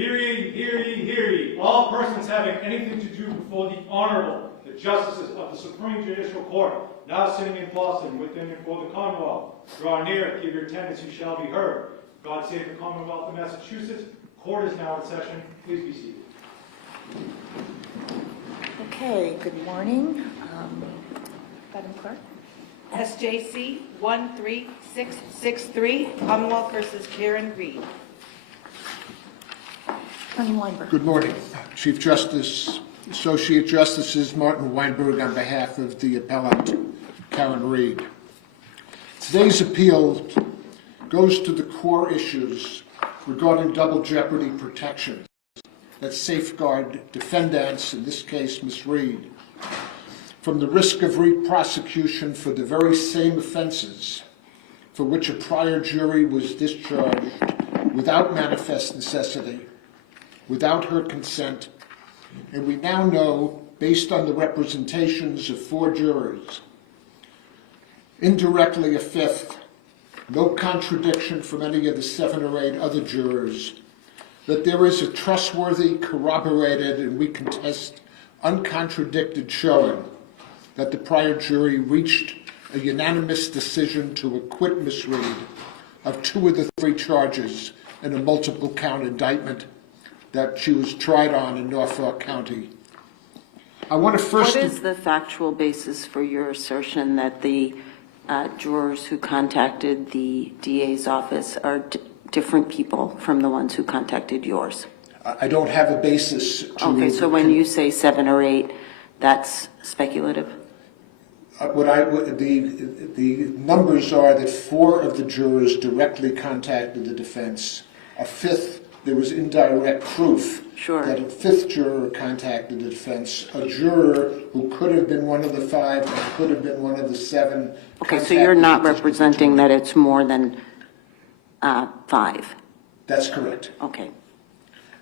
Hear ye, hear ye, hear ye. All persons having anything to do before the Honorable, the Justices of the Supreme Judicial Court, now sitting in Boston, within and for the Commonwealth, draw near, give your attendance, you shall be heard. God save the Commonwealth of Massachusetts. Court is now in session. Please be seated. Okay, good morning. Madam Clerk. SJC 13663, Commonwealth versus Karen Reed. Attorney Weinberg. Good morning. Chief Justice, Associate Justices Martin Weinberg on behalf of the appellant Karen Reed. Today's appeal goes to the core issues regarding double jeopardy protection that safeguard defendants, in this case Ms. Reed, from the risk of re-prosecution for the very same offenses for which a prior jury was discharged without manifest necessity, without her consent, and we now know, based on the representations of 4 jurors, indirectly a 5th, no contradiction from any of the 7 or 8 other jurors, that there is a trustworthy, corroborated, and we contest uncontradicted showing that the prior jury reached a unanimous decision to acquit Ms. Reed of 2 of the 3 charges in a multiple count indictment that she was tried on in Norfolk County. I want to first... What is the factual basis for your assertion that the jurors who contacted the DA's office are different people from the ones who contacted yours? I don't have a basis to... Okay, so when you say 7 or 8, that's speculative? The numbers are that 4 of the jurors directly contacted the defense. A 5th, there was indirect proof that a 5th juror contacted the defense. A juror who could have been one of the 5 and could have been one of the 7. Okay, so you're not representing that it's more than 5? That's correct. Okay.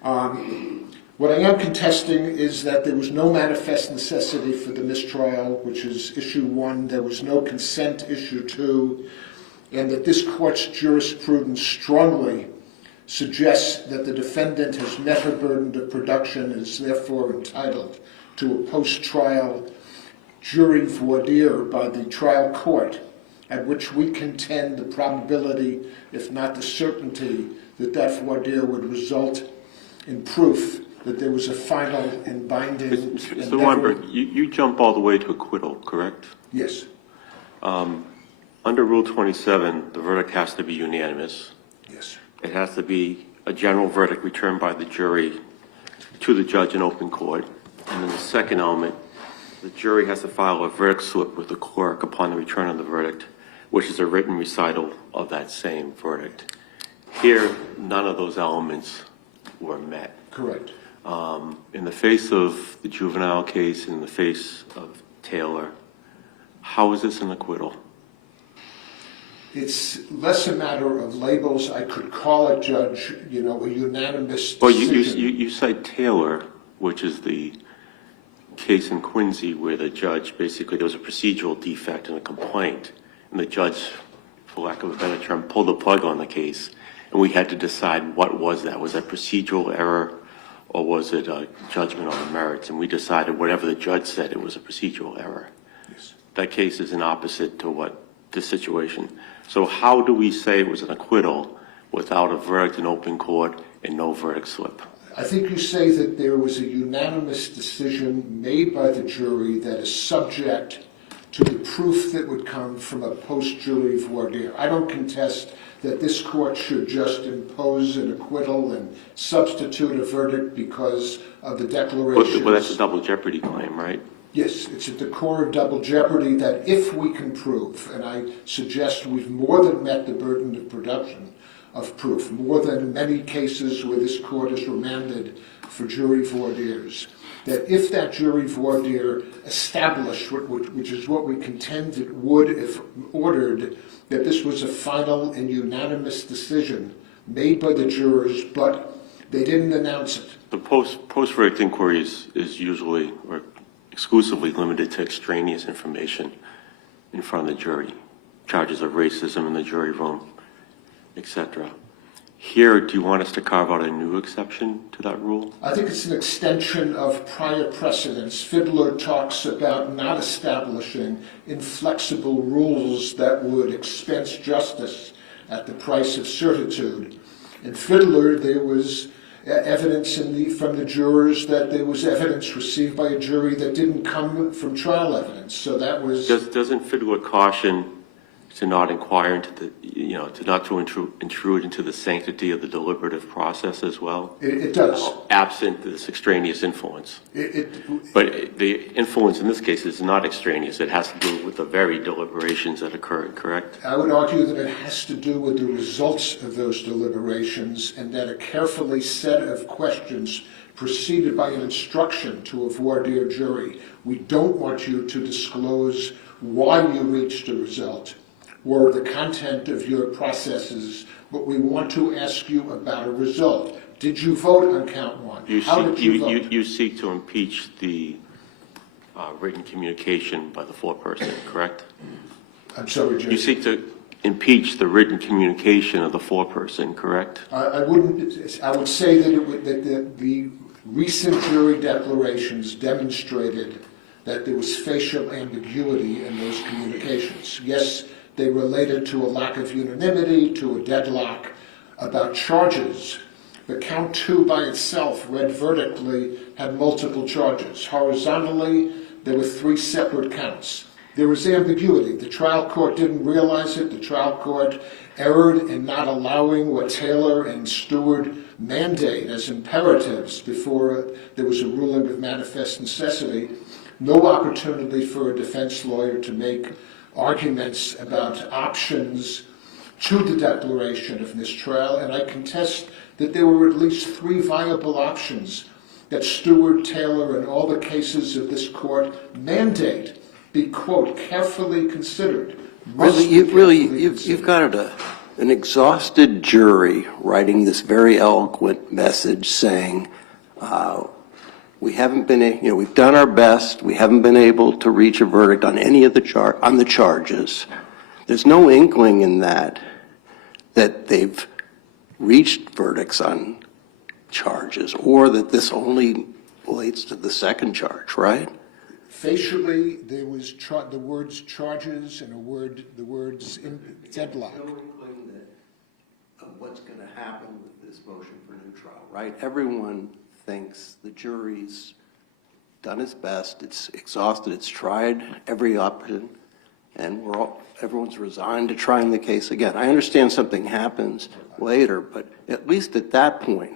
What I am contesting is that there was no manifest necessity for the mistrial, which is issue 1. There was no consent, issue 2, and that this court's jurisprudence strongly suggests that the defendant has met her burden of production and is therefore entitled to a post-trial jury voir dire by the trial court, at which we contend the probability, if not the certainty, that that voir dire would result in proof that there was a final and binding... Mr. Weinberg, you jump all the way to acquittal, correct? Yes. Under Rule 27, the verdict has to be unanimous. Yes. It has to be a general verdict returned by the jury to the judge in open court. And then the second element, the jury has to file a verdict slip with the clerk upon the return of the verdict, which is a written recital of that same verdict. Here, none of those elements were met. Correct. In the face of the juvenile case, in the face of Taylor, how is this an acquittal? It's less a matter of labels. I could call it, Judge, a unanimous decision. Well, you cite Taylor, which is the case in Quincy where the judge, basically, there was a procedural defect in a complaint, and the judge, for lack of a better term, pulled the plug on the case, and we had to decide what was that. Was that procedural error, or was it a judgment on the merits? And we decided whatever the judge said, it was a procedural error. Yes. That case is an opposite to what this situation. So how do we say it was an acquittal without a verdict in open court and no verdict slip? I think you say that there was a unanimous decision made by the jury that is subject to the proof that would come from a post-jury voir dire. I don't contest that this court should just impose an acquittal and substitute a verdict because of the declaration. Well, that's a double jeopardy claim, right? Yes, it's at the core of double jeopardy that if we can prove, and I suggest we've more than met the burden of production of proof, more than many cases where this court has remanded for jury voir dires, that if that jury voir dire established, which is what we contend it would if ordered, that this was a final and unanimous decision made by the jurors, but they didn't announce it. The post-verdict inquiry is usually or exclusively limited to extraneous information in front of the jury, charges of racism in the jury room, etc. Here, do you want us to carve out a new exception to that rule? I think it's an extension of prior precedents. Fiddler talks about not establishing inflexible rules that would expense justice at the price of certitude. In Fiddler, there was evidence from the jurors that there was evidence received by a jury that didn't come from trial evidence. So that was... Doesn't Fiddler caution to not inquire into the, to not to intrude into the sanctity of the deliberative process as well? It does. Absent this extraneous influence. But the influence in this case is not extraneous. It has to do with the very deliberations that occurred, correct? I would argue that it has to do with the results of those deliberations, and that a carefully set of questions preceded by an instruction to a voir dire jury. We don't want you to disclose why you reached a result or the content of your processes, but we want to ask you about a result. Did you vote on count one? How did you vote? You seek to impeach the written communication by the foreperson, correct? I'm sorry, Judge. You seek to impeach the written communication of the foreperson, correct? I would say that the recent jury declarations demonstrated that there was facial ambiguity in those communications. Yes, they related to a lack of unanimity, to a deadlock about charges, but count two by itself, read vertically, had multiple charges. Horizontally, there were three separate counts. There was ambiguity. The trial court didn't realize it. The trial court erred in not allowing what Taylor and Stewart mandate as imperatives before there was a ruling of manifest necessity. No opportunity for a defense lawyer to make arguments about options to the declaration of mistrial, and I contest that there were at least three viable options that Stewart, Taylor, and all the cases of this court mandate be, quote, carefully considered. You've got an exhausted jury writing this very eloquent message saying, we haven't been, we've done our best. We haven't been able to reach a verdict on any of the charges. There's no inkling in that they've reached verdicts on charges, or that this only relates to the second charge, right? Facially, there was the words charges and the words deadlock. There's no inkling of what's going to happen with this motion for new trial, right? Everyone thinks the jury's done its best, it's exhausted, it's tried every option, and everyone's resigned to trying the case again. I understand something happens later, but at least at that point,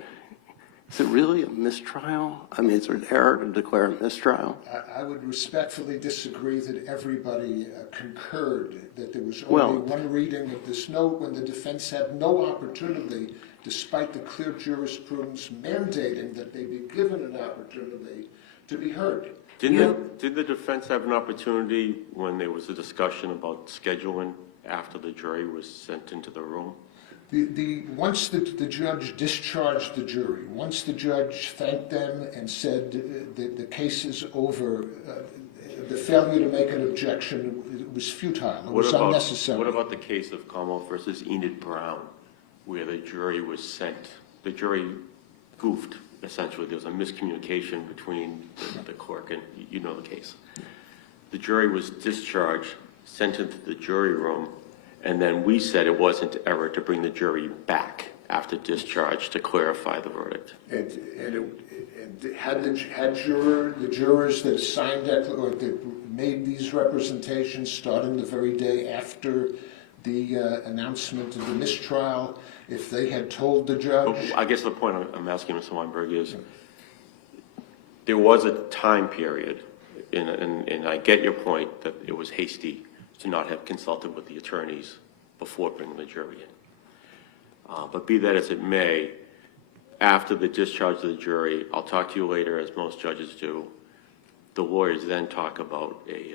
is it really a mistrial? I mean, is there an error to declare a mistrial? I would respectfully disagree that everybody concurred that there was only one reading of this note when the defense had no opportunity, despite the clear jurisprudence mandating that they be given an opportunity to be heard. Did the defense have an opportunity when there was a discussion about scheduling after the jury was sent into the room? Once the judge discharged the jury, once the judge thanked them and said that the case is over, the failure to make an objection was futile. It was unnecessary. What about the case of Commonwealth versus Enid Brown, where the jury was sent, the jury goofed, essentially. There was a miscommunication between the clerk and, you know the case. The jury was discharged, sent into the jury room, and then we said it wasn't error to bring the jury back after discharge to clarify the verdict. And had the jurors that signed that or that made these representations starting the very day after the announcement of the mistrial, if they had told the judge? I guess the point I'm asking Mr. Weinberg is there was a time period, and I get your point that it was hasty to not have consulted with the attorneys before bringing the jury in. But be that as it may, after the discharge of the jury, I'll talk to you later, as most judges do, the lawyers then talk about a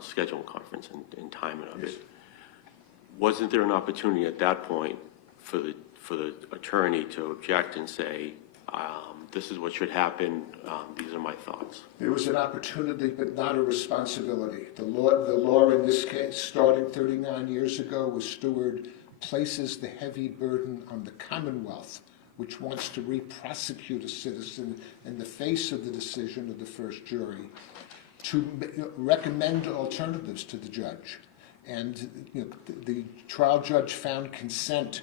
scheduling conference and timing of it. Wasn't there an opportunity at that point for the attorney to object and say, this is what should happen, these are my thoughts? There was an opportunity, but not a responsibility. The law in this case, starting 39 years ago with Stewart, places the heavy burden on the Commonwealth, which wants to re-prosecute a citizen in the face of the decision of the first jury, to recommend alternatives to the judge. And the trial judge found consent,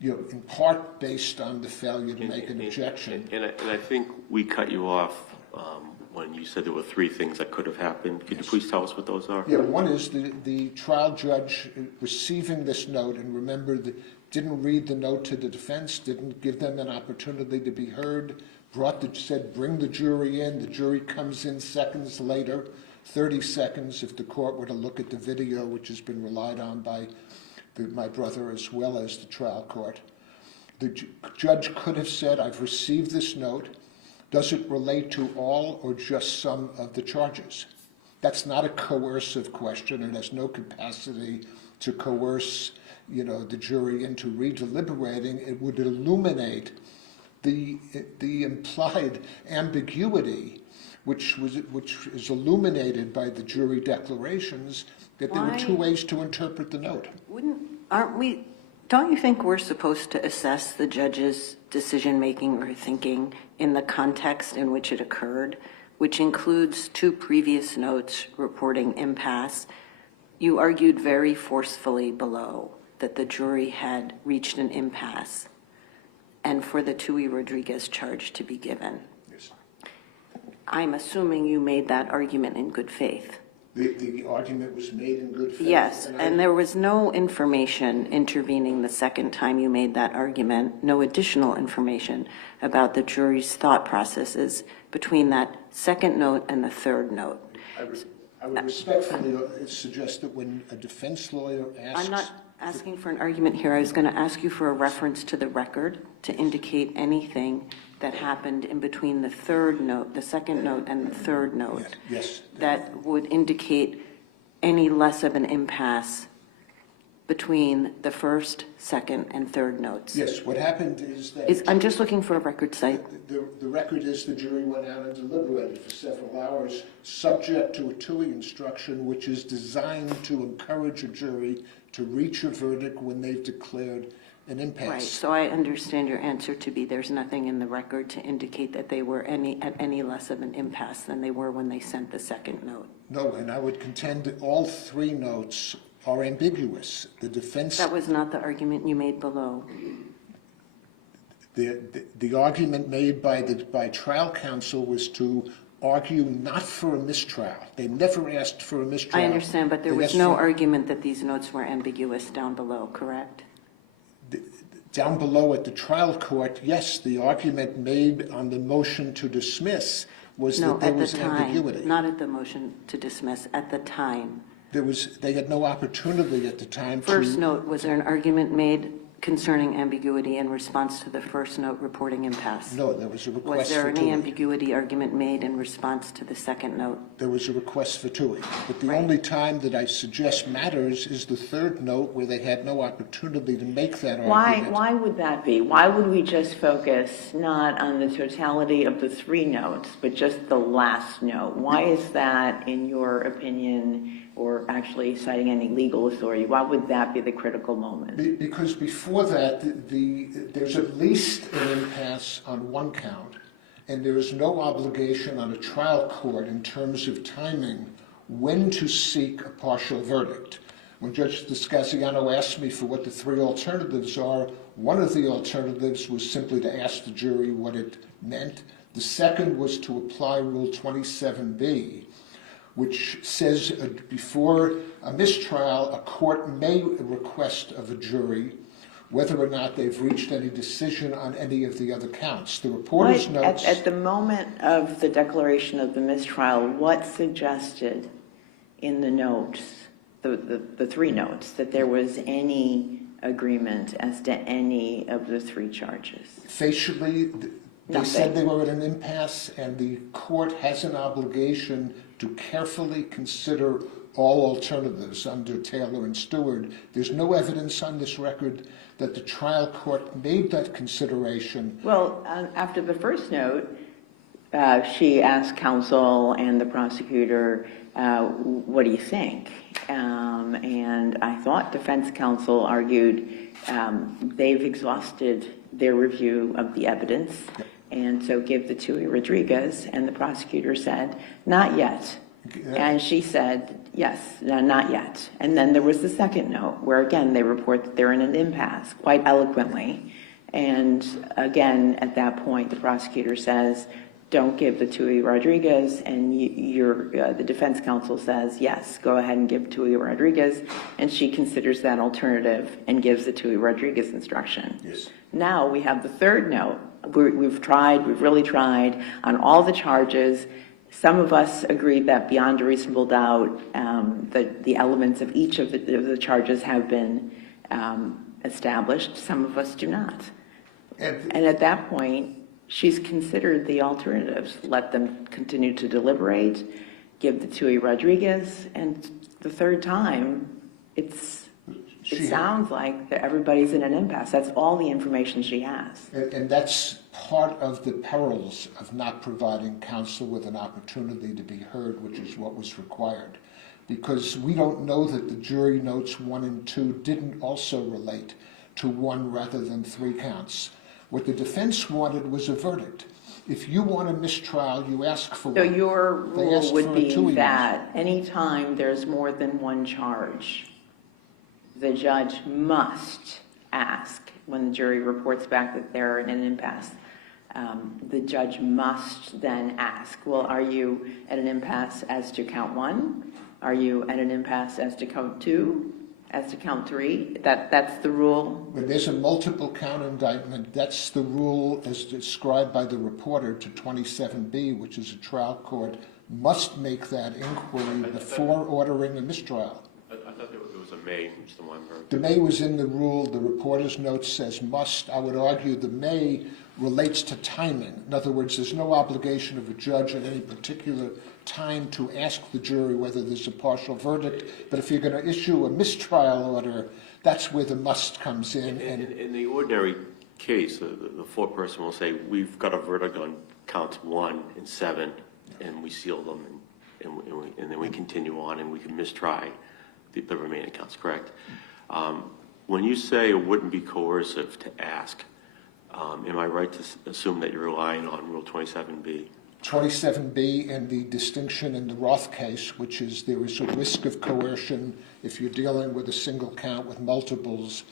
in part based on the failure to make an objection. And I think we cut you off when you said there were 3 things that could have happened. Could you please tell us what those are? Yeah, one is the trial judge receiving this note, and remember, didn't read the note to the defense, didn't give them an opportunity to be heard, said bring the jury in. The jury comes in seconds later, 30 seconds if the court were to look at the video, which has been relied on by my brother as well as the trial court. The judge could have said, I've received this note. Does it relate to all or just some of the charges? That's not a coercive question, and has no capacity to coerce, the jury into redeliberating. It would illuminate the implied ambiguity, which is illuminated by the jury declarations, that there were 2 ways to interpret the note. Don't you think we're supposed to assess the judge's decision-making or thinking in the context in which it occurred, which includes 2 previous notes reporting impasse? You argued very forcefully below that the jury had reached an impasse and for the Tui Rodriguez charge to be given. Yes. I'm assuming you made that argument in good faith. The argument was made in good faith. Yes, and there was no information intervening the second time you made that argument, no additional information about the jury's thought processes between that second note and the third note. I would respectfully suggest that when a defense lawyer asks... I'm not asking for an argument here. I was going to ask you for a reference to the record to indicate anything that happened in between the third note, the second note, and the third note. Yes. That would indicate any less of an impasse between the first, second, and third notes. Yes, what happened is that... I'm just looking for a record site. The record is the jury went out and deliberated for several hours, subject to a TUI instruction, which is designed to encourage a jury to reach a verdict when they've declared an impasse. Right, so I understand your answer to be there's nothing in the record to indicate that they were at any less of an impasse than they were when they sent the second note. No, and I would contend that all 3 notes are ambiguous. The defense... That was not the argument you made below. The argument made by trial counsel was to argue not for a mistrial. They never asked for a mistrial. I understand, but there was no argument that these notes were ambiguous down below, correct? Down below at the trial court, yes, the argument made on the motion to dismiss was that there was ambiguity. Not at the motion to dismiss, at the time. They had no opportunity at the time to... First note, was there an argument made concerning ambiguity in response to the first note reporting impasse? No, there was a request for TUI. Was there any ambiguity argument made in response to the second note? There was a request for TUI. But the only time that I suggest matters is the third note, where they had no opportunity to make that argument. Why would that be? Why would we just focus not on the totality of the 3 notes, but just the last note? Why is that, in your opinion, or actually citing any legal authority, why would that be the critical moment? Because before that, there's at least an impasse on 1 count, and there is no obligation on a trial court in terms of timing when to seek a partial verdict. When Judge Descasiano asked me for what the 3 alternatives are, one of the alternatives was simply to ask the jury what it meant. The second was to apply Rule 27B, which says before a mistrial, a court may request of a jury whether or not they've reached any decision on any of the other counts. The reporter's notes... At the moment of the declaration of the mistrial, what suggested in the notes, the 3 notes, that there was any agreement as to any of the 3 charges? Facially, they said they were at an impasse, and the court has an obligation to carefully consider all alternatives under Taylor and Stewart. There's no evidence on this record that the trial court made that consideration. Well, after the first note, She asked counsel and the prosecutor, what do you think? And I thought defense counsel argued they've exhausted their review of the evidence, and so give the Tui Rodriguez, and the prosecutor said, not yet. And she said, yes, no, not yet. And then there was the second note, where again, they report that they're in an impasse, quite eloquently. And again, at that point, the prosecutor says, don't give the Tui Rodriguez, and the defense counsel says, yes, go ahead and give Tui Rodriguez, and she considers that alternative and gives the Tui Rodriguez instruction. Yes. Now we have the third note. We've really tried on all the charges. Some of us agreed that beyond a reasonable doubt, the elements of each of the charges have been established. Some of us do not. And at that point, she's considered the alternatives. Let them continue to deliberate, give the Tui Rodriguez, and the third time, it sounds like that everybody's in an impasse. That's all the information she has. And that's part of the perils of not providing counsel with an opportunity to be heard, which is what was required. Because we don't know that the jury notes 1 and 2 didn't also relate to 1 rather than 3 counts. What the defense wanted was a verdict. If you want a mistrial, you ask for So one. your rule would be Tui that anytime there's more than 1 charge, the judge must ask, when the jury reports back that they're in an impasse, the judge must then ask, well, are you at an impasse as to count 1? Are you at an impasse as to count 2? As to count 3? That's the rule? When there's a multiple count indictment, that's the rule as described by the reporter to 27B, which is a trial court must make that inquiry before ordering a mistrial. I thought it was a may, Mr. Weinberg. The may was in the rule. The reporter's note says must. I would argue the may relates to timing. In other words, there's no obligation of a judge at any particular time to ask the jury whether there's a partial verdict. But if you're going to issue a mistrial order, that's where the must comes in. In the ordinary case, the foreperson will say, we've got a verdict on counts 1 and 7, and we seal them, and then we continue on, and we can mistry the remaining counts, correct? When you say it wouldn't be coercive to ask, am I right to assume that you're relying on Rule 27B? 27B and the distinction in the Roth case, which is there is a risk of coercion if you're dealing with a single count with multiples,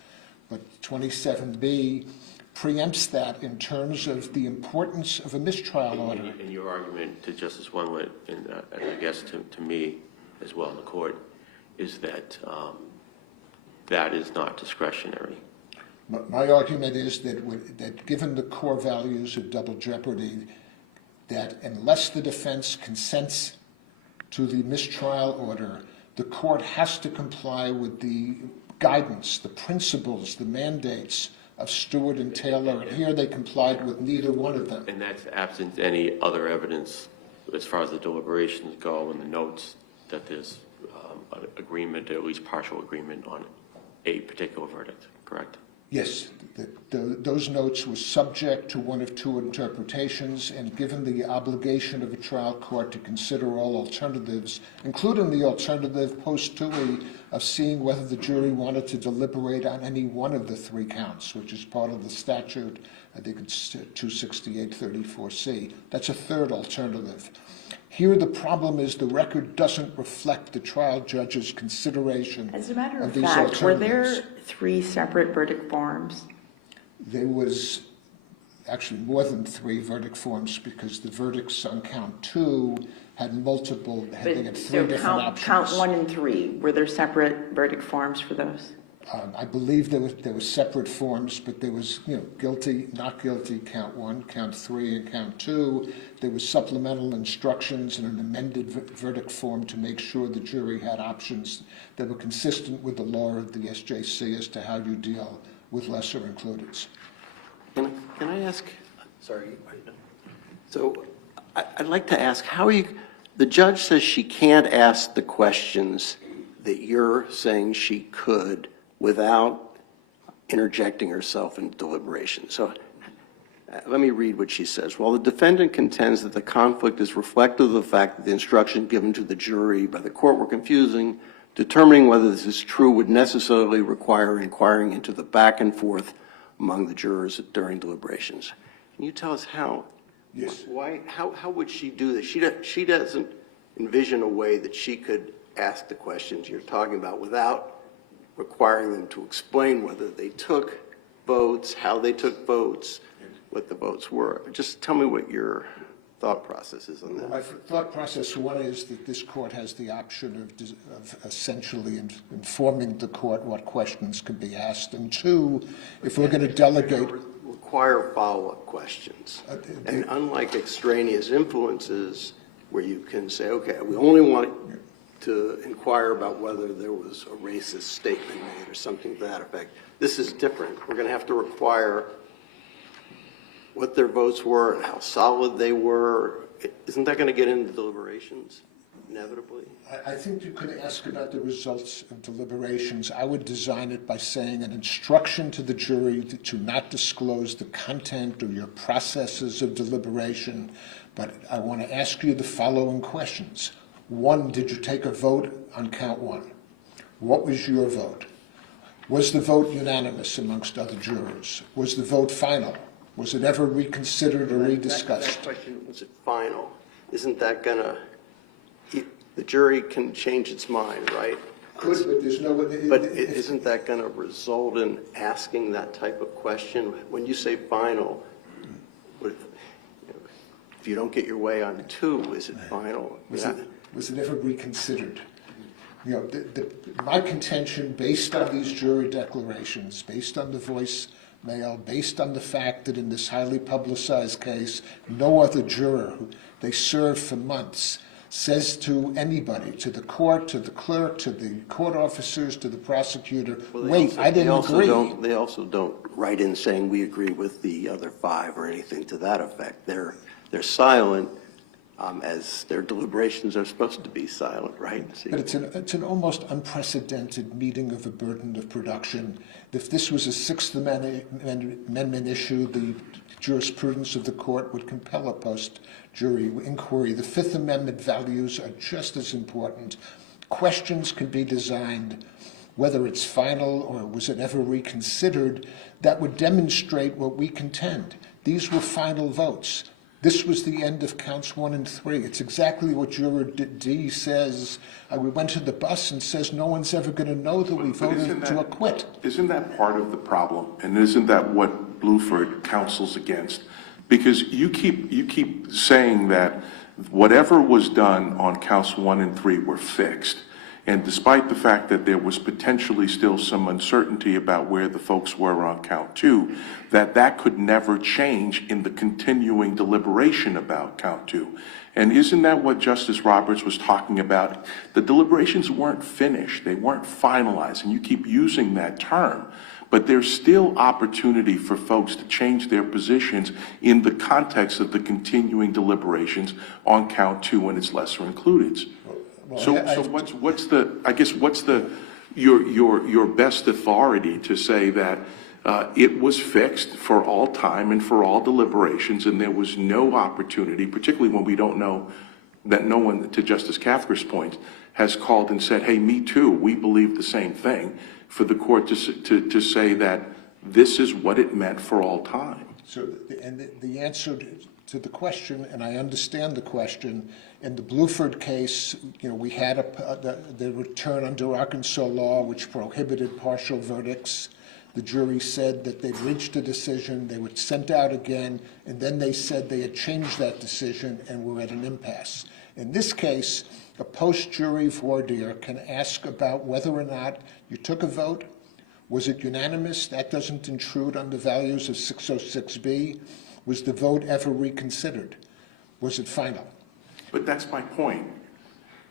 but 27B preempts that in terms of the importance of a mistrial order. And your argument to Justice Wendlandt, and I guess to me as well in the court, is that that is not discretionary. My argument is that given the core values of double jeopardy, that unless the defense consents to the mistrial order, the court has to comply with the guidance, the principles, the mandates of Stewart and Taylor. And here they complied with neither one of them. And that's absent any other evidence as far as the deliberations go and the notes that there's an agreement, or at least partial agreement on a particular verdict, correct? Yes, those notes were subject to one of 2 interpretations, and given the obligation of a trial court to consider all alternatives, including the alternative post-Tui of seeing whether the jury wanted to deliberate on any one of the 3 counts, which is part of the statute, I think it's 268-34C. That's a third alternative. Here the problem is the record doesn't reflect the trial judge's consideration As a matter of of these fact, were alternatives. there 3 separate verdict forms? There was actually more than 3 verdict forms because the verdicts on count 2 had multiple, they had 3 different options. Count 1 and 3, were there separate verdict forms for those? I believe there were separate forms, but there was, guilty, not guilty, count 1, count 3, and count 2. There was supplemental instructions and an amended verdict form to make sure the jury had options that were consistent with the law of the SJC as to how you deal with lesser includeds. Can I ask, sorry, so I'd like to ask, how are you, the judge says she can't ask the questions that you're saying she could without interjecting herself into deliberation. So Let me read what she says. While the defendant contends that the conflict is reflective of the fact that the instruction given to the jury by the court were confusing, determining whether this is true would necessarily require inquiring into the back and forth among the jurors during deliberations. Can you tell us how? Yes. Why? How would she do this? She doesn't envision a way that she could ask the questions you're talking about without requiring them to explain whether they took votes, how they took votes, what the votes were. Just tell me what your thought process is on that. My thought process, one, is that this court has the option of essentially informing the court what questions can be asked, and two, if we're going to delegate... Require follow-up questions. And unlike extraneous influences where you can say, okay, we only want to inquire about whether there was a racist statement made or something to that effect, this is different. We're going to have to require what their votes were and how solid they were. Isn't that going to get into deliberations, inevitably? I think you could ask about the results of deliberations. I would design it by saying an instruction to the jury to not disclose the content or your processes of deliberation, but I want to ask you the following questions. One, did you take a vote on count one? What was your vote? Was the vote unanimous amongst other jurors? Was the vote final? Was it ever reconsidered or rediscussed? That question, was it final? Isn't that going to... The jury can change its mind, right? Could, but there's no... But isn't that going to result in asking that type of question? When you say final, if you don't get your way on two, is it final? Was it ever reconsidered? You know, my contention, based on these jury declarations, based on the voicemail, based on the fact that in this highly publicized case, no other juror, who they served for months, says to anybody, to the court, to the clerk, to the court officers, to the prosecutor, wait, I didn't agree. They also don't write in saying we agree with the other five or anything to that effect. They're silent, as their deliberations are supposed to be silent, right? But it's an almost unprecedented meeting of a burden of production. If this was a Sixth Amendment issue, the jurisprudence of the court would compel a post-jury inquiry. The Fifth Amendment values are just as important. Questions can be designed, whether it's final or was it ever reconsidered, that would demonstrate what we contend. These were final votes. This was the end of counts 1 and 3. It's exactly what Juror D says. We went to the bus and says no one's ever going to know that we voted to acquit. Isn't that part of the problem? And isn't that what Bluford counsels against? Because you keep saying that whatever was done on counts 1 and 3 were fixed. And despite the fact that there was potentially still some uncertainty about where the folks were on count 2, that could never change in the continuing deliberation about count 2. And isn't that what Justice Roberts was talking about? The deliberations weren't finished. They weren't finalized. And you keep using that term. But there's still opportunity for folks to change their positions in the context of the continuing deliberations on count 2 and its lesser included. Well, So what's your best authority to say that it was fixed for all time and for all deliberations, and there was no opportunity, particularly when we don't know that no one, to Justice Kafker's point, has called and said, hey, me too, we believe the same thing, for the court to say that this is what it meant for all time? So, and the answer to the question, and I understand the question, in the Bluford case, you know, we had the return under Arkansas law, which prohibited partial verdicts. The jury said that they'd reached a decision, they were sent out again, and then they said they had changed that decision and were at an impasse. In this case, a post-jury voir dire can ask about whether or not you took a vote. Was it unanimous? That doesn't intrude on the values of 606B. Was the vote ever reconsidered? Was it final? But that's my point.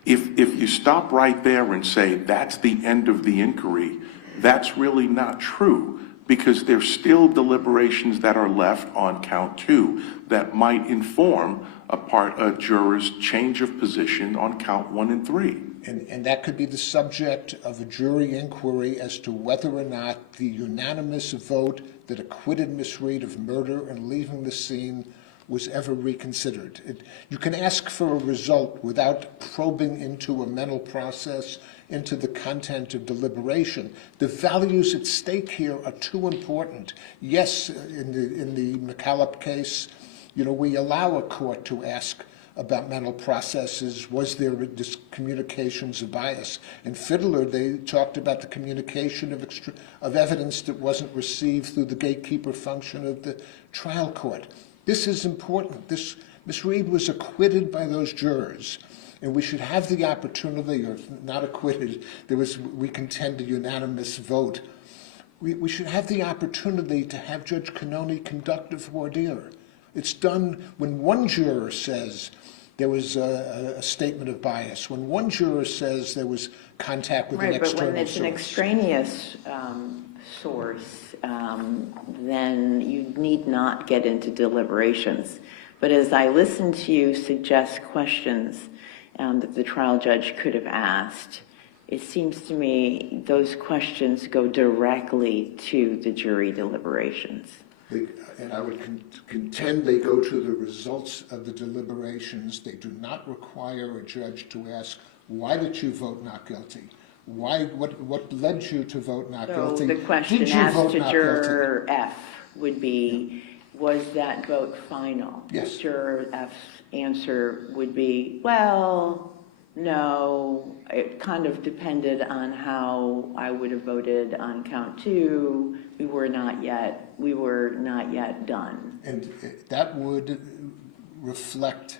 If you stop right there and say that's the end of the inquiry, that's really not true, because there's still deliberations that are left on count 2 that might inform a juror's change of position on count 1 and 3. And that could be the subject of a jury inquiry as to whether or not the unanimous vote that acquitted Miss Reed of murder and leaving the scene was ever reconsidered. You can ask for a result without probing into a mental process, into the content of deliberation. The values at stake here are too important. Yes, in the McCallop case, we allow a court to ask about mental processes. Was there communications of bias? In Fiddler, they talked about the communication of evidence that wasn't received through the gatekeeper function of the trial court. This is important. Miss Reed was acquitted by those jurors, and we should have the opportunity, or not acquitted, we contend, a unanimous vote. We should have the opportunity to have Judge Cannoni conduct a voir dire. It's done when one juror says there was a statement of bias, when one juror says there was contact with an external source. Right, but when it's an extraneous source, then you need not get into deliberations. But as I listen to you suggest questions that the trial judge could have asked, it seems to me those questions go directly to the jury deliberations. And I would contend they go to the results of the deliberations. They do not require a judge to ask, why did you vote not guilty? What led you to vote not guilty? So the question asked to juror F would be, was that vote final? Yes. Juror F's answer would be, well, no, it kind of depended on how I would have voted on count 2. We were not yet done. And that would reflect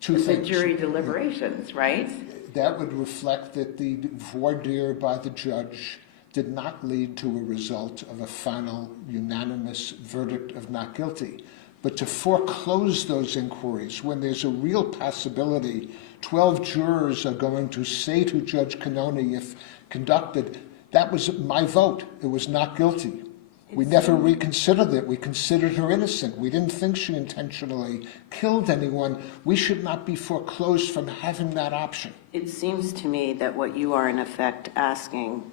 two The things. jury deliberations, right? That would reflect that the voir dire by the judge did not lead to a result of a final unanimous verdict of not guilty. But to foreclose those inquiries when there's a real possibility 12 jurors are going to say to Judge Cannoni, if conducted, that was my vote, it was not guilty. We never reconsidered it. We considered her innocent. We didn't think she intentionally killed anyone. We should not be foreclosed from having that option. It seems to me that what you are in effect asking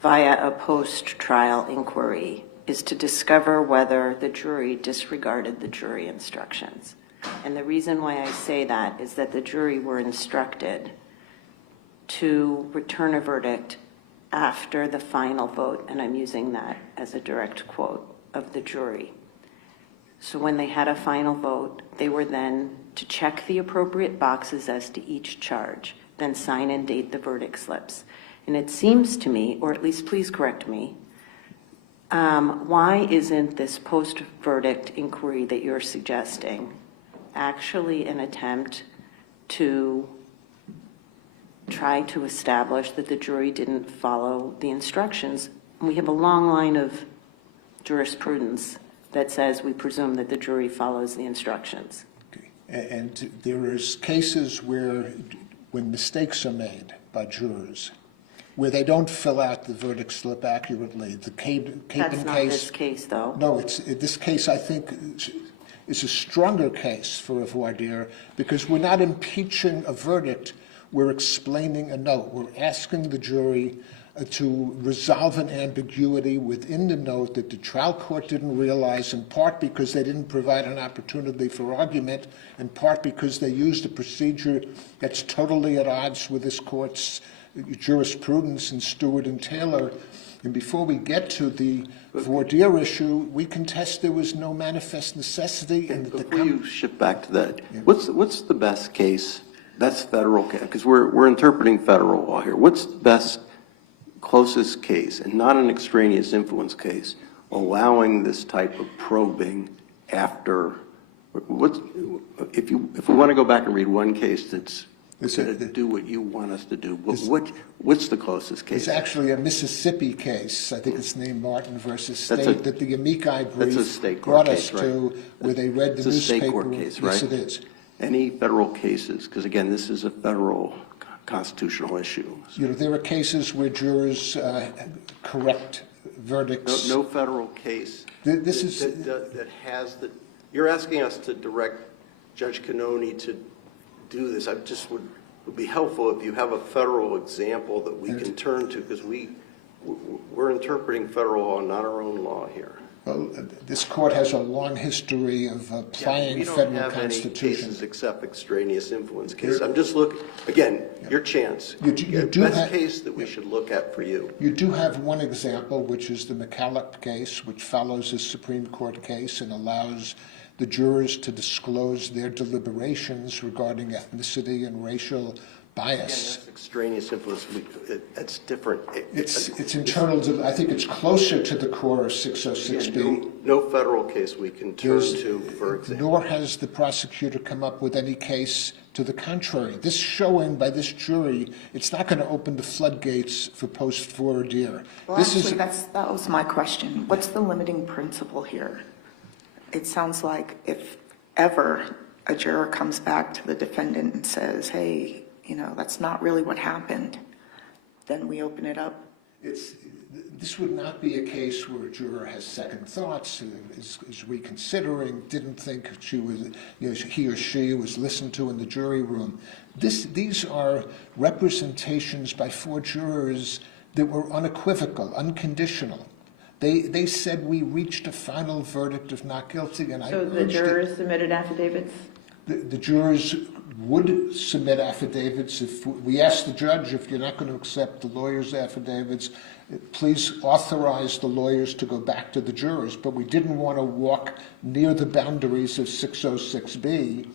via a post-trial inquiry is to discover whether the jury disregarded the jury instructions. And the reason why I say that is that the jury were instructed to return a verdict after the final vote, and I'm using that as a direct quote of the jury. So when they had a final vote, they were then to check the appropriate boxes as to each charge, then sign and date the verdict slips. And it seems to me, or at least please correct me, why isn't this post-verdict inquiry that you're suggesting actually an attempt to try to establish that the jury didn't follow the instructions? We have a long line of jurisprudence that says we presume that the jury follows the instructions. Okay. And there is cases where, when mistakes are made by jurors, where they don't fill out the verdict slip accurately. The Capen case. That's not this case, though. No, this case, I think, is a stronger case for a voir dire because we're not impeaching a verdict. We're explaining a note. We're asking the jury to resolve an ambiguity within the note that the trial court didn't realize, in part because they didn't provide an opportunity for argument, in part because they used a procedure that's totally at odds with this court's jurisprudence in Stewart and Taylor. And before we get to the voir dire issue, we contest there was no manifest necessity. And before you shift back to that, what's the best case? That's federal, because we're interpreting federal law here. What's the best, closest case, and not an extraneous influence case, allowing this type of probing after? If we want to go back and read one case that's going to do what you want us to do, what's the closest case? It's actually a Mississippi case. I think it's named Martin versus State, that the amici brief brought us to, where they read the newspaper. It's a state court case, right? Yes, it is. Any federal cases? Because again, this is a federal constitutional issue. You know, there are cases where jurors correct verdicts. No federal case that has the. You're asking us to direct Judge Cannoni to do this. I just would would be helpful if you have a federal example that we can turn to, because we're interpreting federal law, not our own law here. Well, this court has a long history of applying federal We don't have any constitution. cases except extraneous influence cases. I'm just looking, again, your chance. You do Best have- case that we should look at for you. You do have one example, which is the McCallum case, which follows a Supreme Court case and allows the jurors to disclose their deliberations regarding ethnicity and racial bias. That's extraneous influence. That's different. It's internal to, I think it's closer to the core of 606B. No federal case we can turn to, for example. Nor has the prosecutor come up with any case to the contrary. This showing by this jury, it's not going to open the floodgates for post-voir dire. Well, actually, that was my question. What's the limiting principle here? It sounds like if ever a juror comes back to the defendant and says, hey, that's not really what happened, then we open it up. This would not be a case where a juror has second thoughts, is reconsidering, didn't think he or she was listened to in the jury room. These are representations by 4 jurors that were unequivocal, unconditional. They said we reached a final verdict of not guilty, and So the jurors submitted affidavits? The jurors would submit affidavits. If we asked the judge, if you're not going to accept the lawyers' affidavits, please authorize the lawyers to go back to the jurors. But we didn't want to walk near the boundaries of 606B.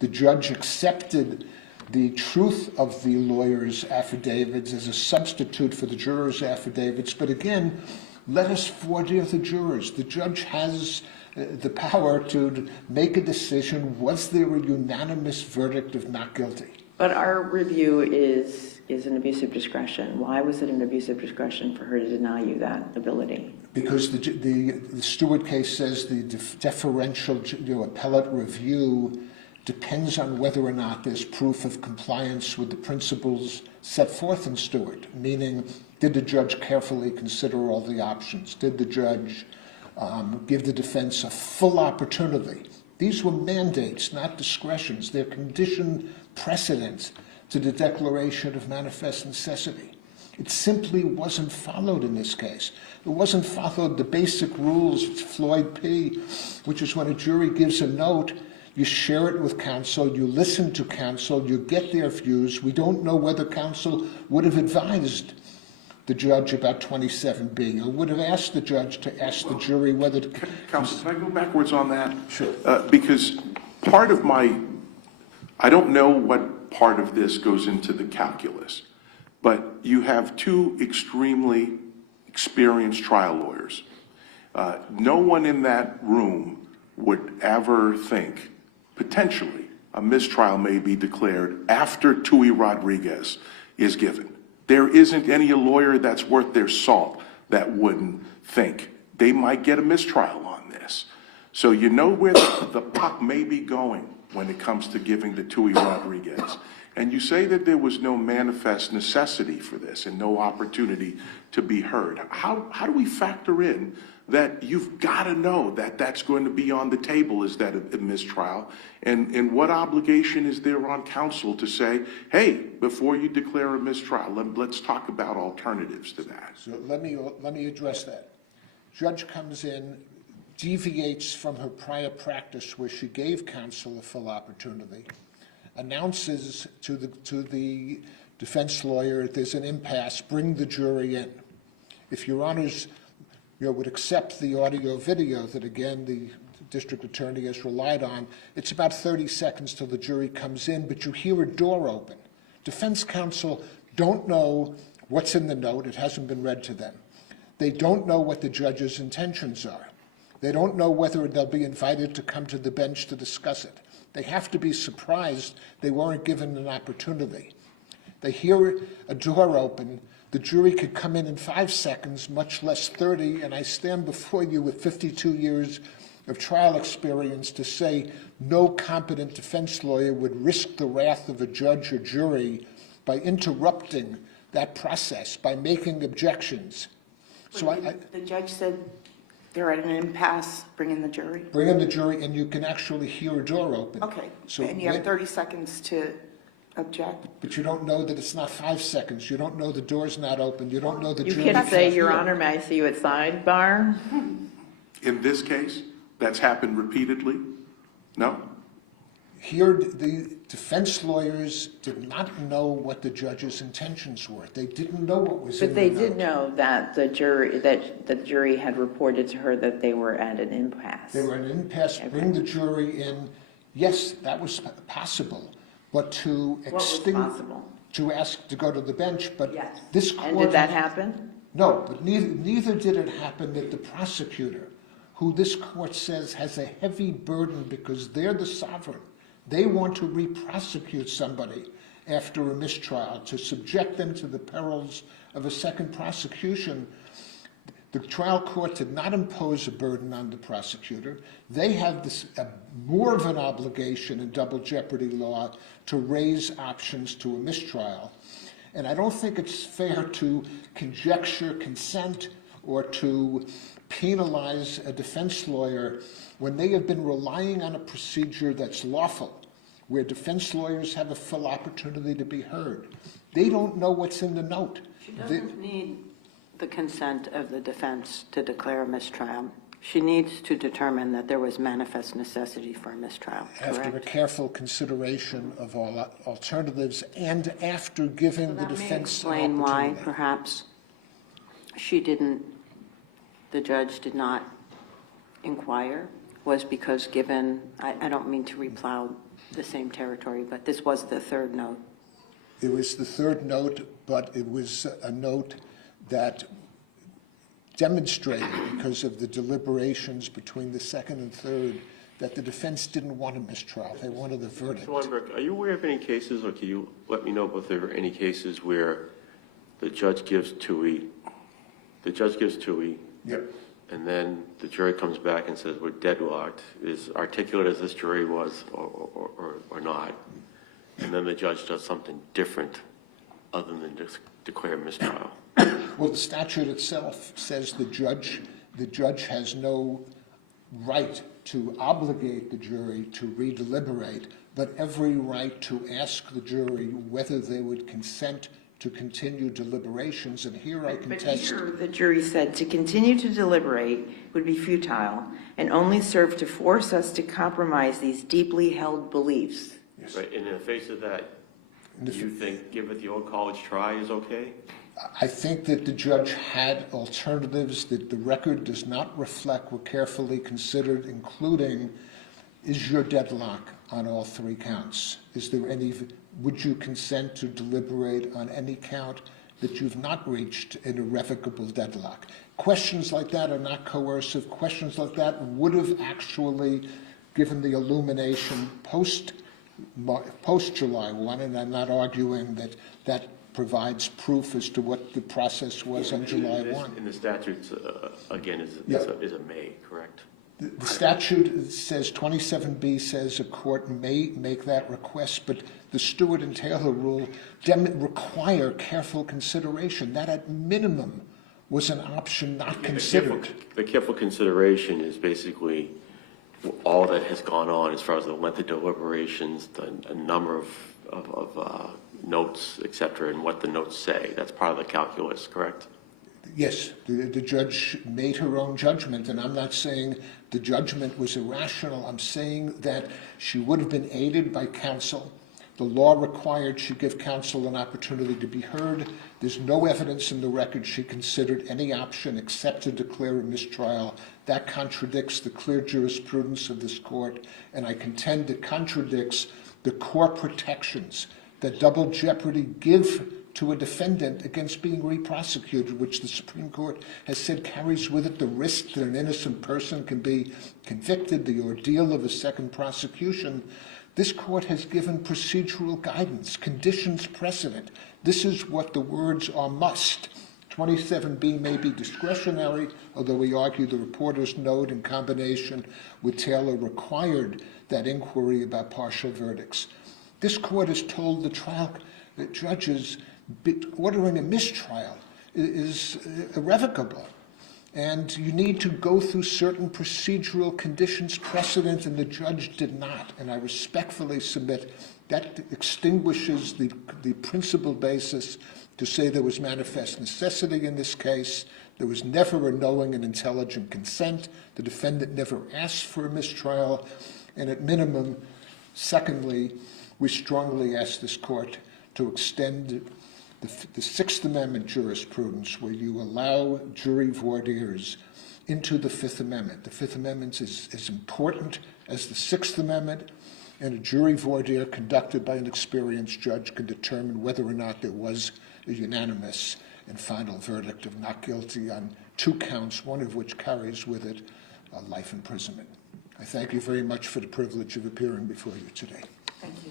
The judge accepted the truth of the lawyers' affidavits as a substitute for the jurors' affidavits. But again, let us voir dire the jurors. The judge has the power to make a decision. Was there a unanimous verdict of not guilty? But our review is an abuse of discretion. Why was it an abuse of discretion for her to deny you that ability? Because the Stewart case says the deferential appellate review depends on whether or not there's proof of compliance with the principles set forth in Stewart, meaning did the judge carefully consider all the options? Did the judge give the defense a full opportunity? These were mandates, not discretions. They're conditioned precedents to the declaration of manifest necessity. It simply wasn't followed in this case. It wasn't followed the basic rules, Floyd P., which is when a jury gives a note, you share it with counsel, you listen to counsel, you get their views. We don't know whether counsel would have advised the judge about 27B, or would have asked the judge to ask the jury whether to... Counsel, can I go backwards on that? Sure. Because part of I don't know what part of this goes into the calculus, but you have 2 extremely experienced trial lawyers. No one in that room would ever think, potentially, a mistrial may be declared after Tui Rodriguez is given. There isn't any lawyer that's worth their salt that wouldn't think they might get a mistrial on this. So you know where the puck may be going when it comes to giving the Tui Rodriguez. And you say that there was no manifest necessity for this and no opportunity to be heard. How do we factor in that you've got to know that that's going to be on the table? Is that a mistrial? And what obligation is there on counsel to say, hey, before you declare a mistrial, let's talk about alternatives to that? So let me address that. Judge comes in, deviates from her prior practice where she gave counsel a full opportunity, announces to the defense lawyer there's an impasse, bring the jury in. If your honors would accept the audio video that, again, the district attorney has relied on, it's about 30 seconds till the jury comes in, but you hear a door open. Defense counsel don't know what's in the note. It hasn't been read to them. They don't know what the judge's intentions are. They don't know whether they'll be invited to come to the bench to discuss it. They have to be surprised they weren't given an opportunity. They hear a door open. The jury could come in 5 seconds, much less 30, and I stand before you with 52 years of trial experience to say no competent defense lawyer would risk the wrath of a judge or jury by interrupting that process, by making objections. So The judge said they're at an impasse, bring in the jury? Bring in the jury, and you can actually hear a door open. Okay, So and you have 30 seconds to object. But you don't know that it's not 5 seconds. You don't know the door's not open. You don't know the You jury. can say, Your Honor, may I see you at sidebar? In this case, that's happened repeatedly? No? Here, the defense lawyers did not know what the judge's intentions were. They didn't know what was in But the they note. did know that the jury had reported to her that they were at an impasse. They were in an impasse, bring the jury in. Yes, that was possible, but to What was possible? to ask to go to the bench, but Yes. this court... And did that happen? No, but neither did it happen that the prosecutor, who this court says has a heavy burden because they're the sovereign, they want to re-prosecute somebody after a mistrial, to subject them to the perils of a second prosecution. The trial court did not impose a burden on the prosecutor. They have more of an obligation in double jeopardy law to raise options to a mistrial. And I don't think it's fair to conjecture consent or to penalize a defense lawyer when they have been relying on a procedure that's lawful, where defense lawyers have a full opportunity to be heard. They don't know what's in the note. She doesn't need the consent of the defense to declare a mistrial. She needs to determine that there was manifest necessity for a mistrial, After a correct? careful consideration of all alternatives and after giving the That may defense an explain why, opportunity. perhaps, the judge did not inquire, was because given, I don't mean to replow the same territory, but this was the third note. It was the third note, but it was a note that demonstrated, because of the deliberations between the second and third, that the defense didn't want a mistrial. They wanted a verdict. Mr. Weinberg, are you aware of any cases, or can you let me know if there are any cases where the judge gives TUI, Yep. and then the jury comes back and says, we're deadlocked, as articulate as this jury was or not, and then the judge does something different other than just declare mistrial? Well, the statute itself says the judge has no right to obligate the jury to redeliberate, but every right to ask the jury whether they would consent to continue deliberations. And here I But contest. here, the jury said to continue to deliberate would be futile and only serve to force us to compromise these deeply held beliefs. Right, and in the face of that, do you think give it the old college try is okay? I think that the judge had alternatives that the record does not reflect were carefully considered, including, is your deadlock on all three counts? Is there any, would you consent to deliberate on any count that you've not reached an irrevocable deadlock? Questions like that are not coercive. Questions like that would have actually given the illumination post July 1, and I'm not arguing that that provides proof as to what the process was on July 1. And the statute, again, is a may, correct? The statute says, 27B says a court may make that request, but the Stewart and Taylor rule require careful consideration. That at minimum was an option not considered. The careful consideration is basically all that has gone on as far as the length of deliberations, a number of notes, et cetera, and what the notes say. That's part of the calculus, correct? Yes, the judge made her own judgment, and I'm not saying the judgment was irrational. I'm saying that she would have been aided by counsel. The law required she give counsel an opportunity to be heard. There's no evidence in the record she considered any option except to declare a mistrial. That contradicts the clear jurisprudence of this court, and I contend it contradicts the core protections that double jeopardy give to a defendant against being re-prosecuted, which the Supreme Court has said carries with it the risk that an innocent person can be convicted, the ordeal of a second prosecution. This court has given procedural guidance, conditions precedent. This is what the words are must. 27B may be discretionary, although we argue the reporter's note in combination with Taylor required that inquiry about partial verdicts. This court has told the judges ordering a mistrial is irrevocable. And you need to go through certain procedural conditions precedent, and the judge did not. And I respectfully submit that extinguishes the principal basis to say there was manifest necessity in this case. There was never a knowing and intelligent consent. The defendant never asked for a mistrial. And at minimum, secondly, we strongly ask this court to extend the Sixth Amendment jurisprudence, where you allow jury voir dires, into the Fifth Amendment. The Fifth Amendment is as important as the Sixth Amendment, and a jury voir dire conducted by an experienced judge can determine whether or not there was a unanimous and final verdict of not guilty on 2 counts, one of which carries with it life imprisonment. I thank you very much for the privilege of appearing before you today. Thank you.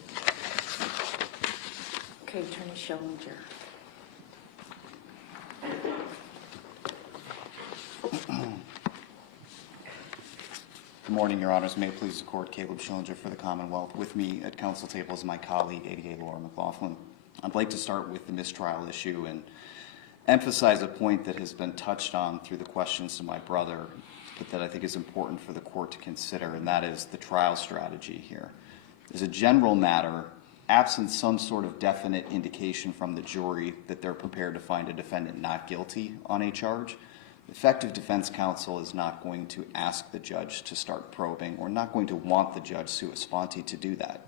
Okay, Attorney Schillinger. Good morning, Your Honors. May it please the Court, Caleb Schillinger for the Commonwealth. With me at council table is my colleague, ADA Laura McLaughlin. I'd like to start with the mistrial issue and emphasize a point that has been touched on through the questions to my brother, but that I think is important for the Court to consider, and that is the trial strategy here. As a general matter, absent some sort of definite indication from the jury that they're prepared to find a defendant not guilty on a charge, effective defense counsel is not going to ask the judge to start probing, or not going to want the judge sua sponte to do that,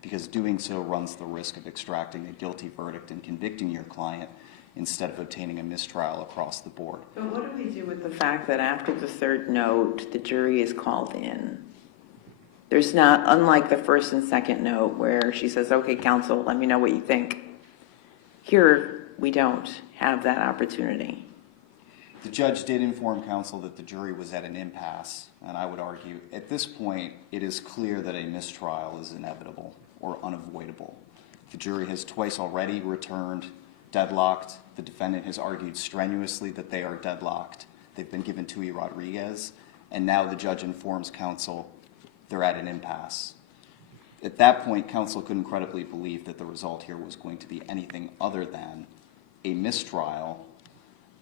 because doing so runs the risk of extracting a guilty verdict and convicting your client instead of obtaining a mistrial across the board. So what do we do with the fact that after the third note, the jury is called in? There's not, unlike the first and second note where she says, okay, counsel, let me know what you think. Here, we don't have that opportunity. The judge did inform counsel that the jury was at an impasse, and I would argue at this point it is clear that a mistrial is inevitable or unavoidable. The jury has twice already returned deadlocked. The defendant has argued strenuously that they are deadlocked. They've been given Tui Rodriguez, and now the judge informs counsel they're at an impasse. At that point, counsel couldn't credibly believe that the result here was going to be anything other than a mistrial.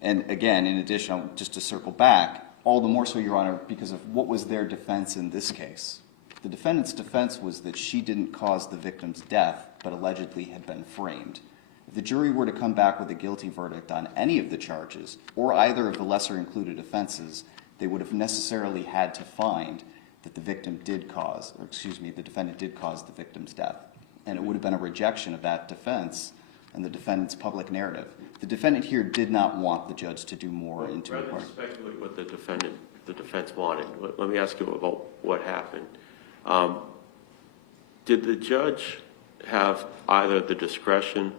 And again, in addition, just to circle back, all the more so, Your Honor, because of what was their defense in this case. The defendant's defense was that she didn't cause the victim's death, but allegedly had been framed. If the jury were to come back with a guilty verdict on any of the charges, or either of the lesser included offenses, they would have necessarily had to find that the victim did cause, or excuse me, the defendant did cause the victim's death. And it would have been a rejection of that defense and the defendant's public narrative. The defendant here did not want the judge to do more into rather than speculate what the defense wanted, let me ask you about what happened. Did the judge have either the discretion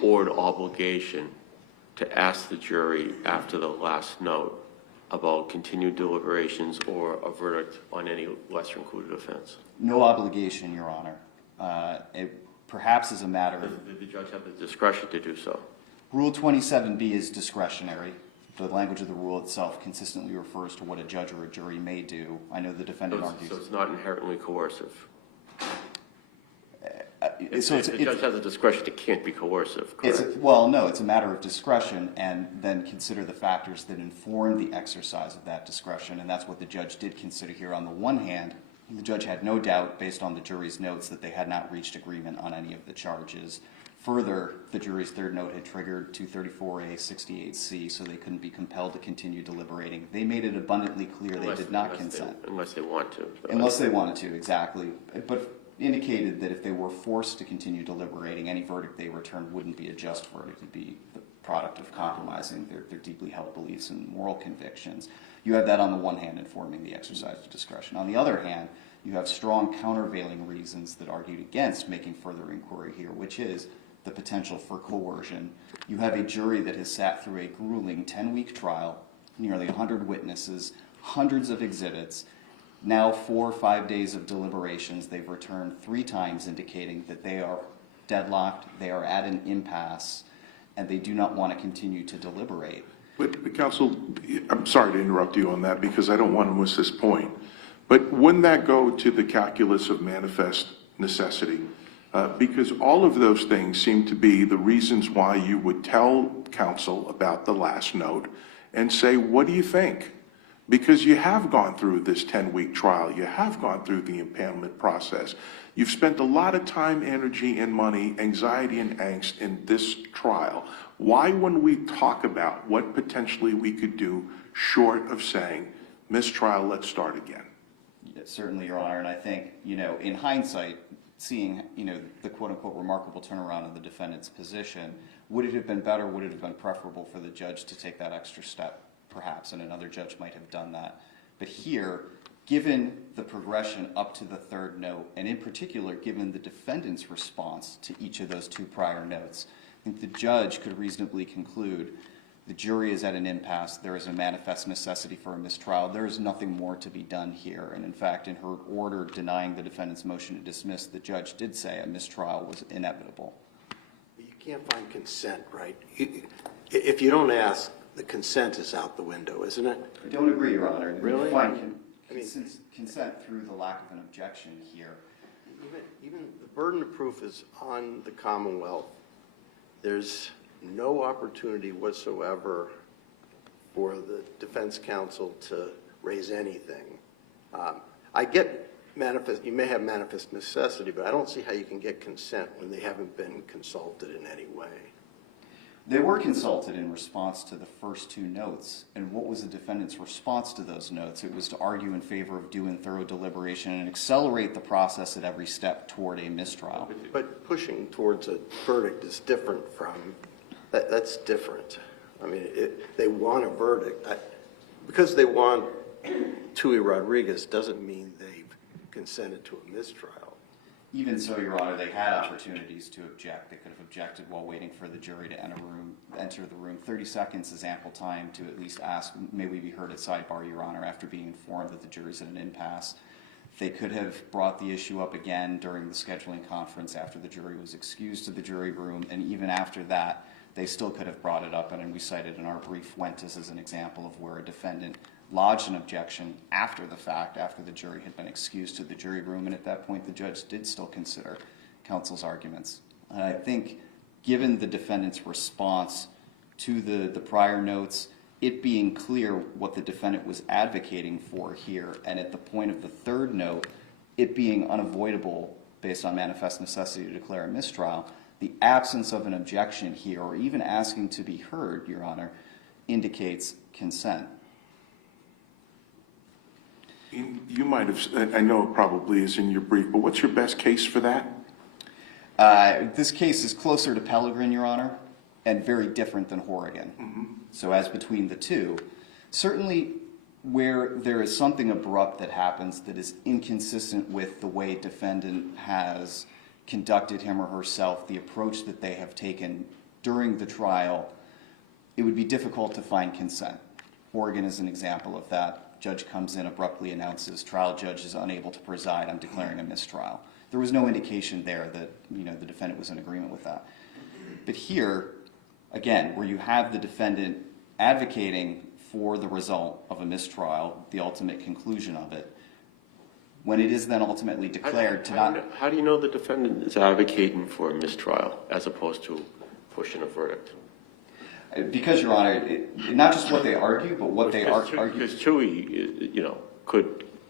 or an obligation to ask the jury after the last note about continued deliberations or a verdict on any lesser included offense? No obligation, Your Honor. Perhaps as a matter of... Did the judge have the discretion to do so? Rule 27B is discretionary. The language of the rule itself consistently refers to what a judge or a jury may do. I know the defendant argues... So it's not inherently coercive? If the judge has a discretion, it can't be coercive, correct? Well, no, it's a matter of discretion, and then consider the factors that inform the exercise of that discretion, and that's what the judge did consider here. On the one hand, the judge had no doubt, based on the jury's notes, that they had not reached agreement on any of the charges. Further, the jury's third note had triggered 234A 68C, so they couldn't be compelled to continue deliberating. They made it abundantly clear they did not consent. Unless they want to. Unless they wanted to, exactly. But indicated that if they were forced to continue deliberating, any verdict they returned wouldn't be a just verdict. It would be the product of compromising their deeply held beliefs and moral convictions. You have that on the one hand informing the exercise of discretion. On the other hand, you have strong countervailing reasons that argued against making further inquiry here, which is the potential for coercion. You have a jury that has sat through a grueling 10-week trial, nearly 100 witnesses, hundreds of exhibits. Now 4 or 5 days of deliberations, they've returned 3 times indicating that they are deadlocked, they are at an impasse, and they do not want to continue to deliberate. But counsel, I'm sorry to interrupt you on that because I don't want to miss this point. But wouldn't that go to the calculus of manifest necessity? Because all of those things seem to be the reasons why you would tell counsel about the last note and say, what do you think? Because you have gone through this 10-week trial. You have gone through the impanelment process. You've spent a lot of time, energy, and money, anxiety and angst in this trial. Why, when we talk about what potentially we could do short of saying, mistrial, let's start again? Certainly, Your Honor, and I think, in hindsight, seeing, the quote-unquote remarkable turnaround of the defendant's position, would it have been better, would it have been preferable for the judge to take that extra step? Perhaps, and another judge might have done that. But here, given the progression up to the third note, and in particular, given the defendant's response to each of those two prior notes, I think the judge could reasonably conclude the jury is at an impasse, there is a manifest necessity for a mistrial, there is nothing more to be done here. And in fact, in her order denying the defendant's motion to dismiss, the judge did say a mistrial was inevitable. You can't find consent, right? If you don't ask, the consent is out the window, isn't it? I don't agree, Your Honor. Really? Find consent through the lack of an objection here. Even the burden of proof is on the Commonwealth. There's no opportunity whatsoever for the defense counsel to raise anything. I get you may have manifest necessity, but I don't see how you can get consent when they haven't been consulted in any way. They were consulted in response to the first two notes, and what was the defendant's response to those notes? It was to argue in favor of due and thorough deliberation and accelerate the process at every step toward a mistrial. But pushing towards a verdict is different from, that's different. I mean, they want a verdict. Because they want Tui Rodriguez doesn't mean they've consented to a mistrial. Even so, Your Honor, they had opportunities to object. They could have objected while waiting for the jury to enter the room. 30 seconds is ample time to at least ask, may we be heard at sidebar, Your Honor, after being informed that the jury's in an impasse. They could have brought the issue up again during the scheduling conference after the jury was excused to the jury room, and even after that, they still could have brought it up, and we cited in our brief Fuentes as an example of where a defendant lodged an objection after the fact, after the jury had been excused to the jury room, and at that point the judge did still consider counsel's arguments. And I think given the defendant's response to the prior notes, it being clear what the defendant was advocating for here, and at the point of the third note, it being unavoidable based on manifest necessity to declare a mistrial, the absence of an objection here, or even asking to be heard, Your Honor, indicates consent. You might have, I know it probably is in your brief, but what's your best case for that? This case is closer to Pellegrin, Your Honor, and very different than Horrigan. Mm-hmm. So as between the two, certainly where there is something abrupt that happens that is inconsistent with the way defendant has conducted him or herself, the approach that they have taken during the trial, it would be difficult to find consent. Horrigan is an example of that. Judge comes in, abruptly announces, trial judge is unable to preside, I'm declaring a mistrial. There was no indication there that the defendant was in agreement with that. But here, again, where you have the defendant advocating for the result of a mistrial, the ultimate conclusion of it, when it is then ultimately declared to not... How do you know the defendant is advocating for a mistrial as opposed to pushing a verdict? Because, Your Honor, not just what they argue, but what they argue. Because Tui,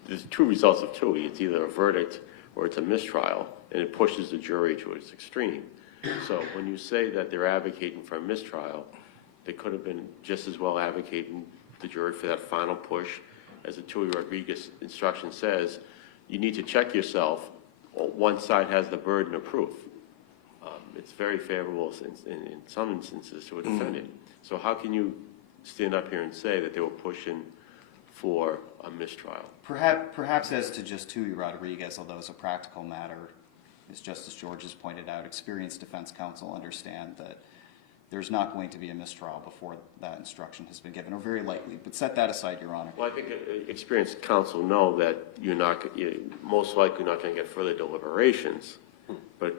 there's two results of Tui. It's either a verdict or it's a mistrial, and it pushes the jury to its extreme. So when you say that they're advocating for a mistrial, they could have been just as well advocating the jury for that final push. As the Tui Rodriguez instruction says, you need to check yourself. One side has the burden of proof. It's very favorable in some instances to a defendant. So how can you stand up here and say that they were pushing for a mistrial? Perhaps as to just Tui Rodriguez, although as a practical matter, as Justice George has pointed out, experienced defense counsel understand that there's not going to be a mistrial before that instruction has been given, or very likely. But set that aside, Your Honor. Well, I think experienced counsel know that you're most likely not going to get further deliberations, but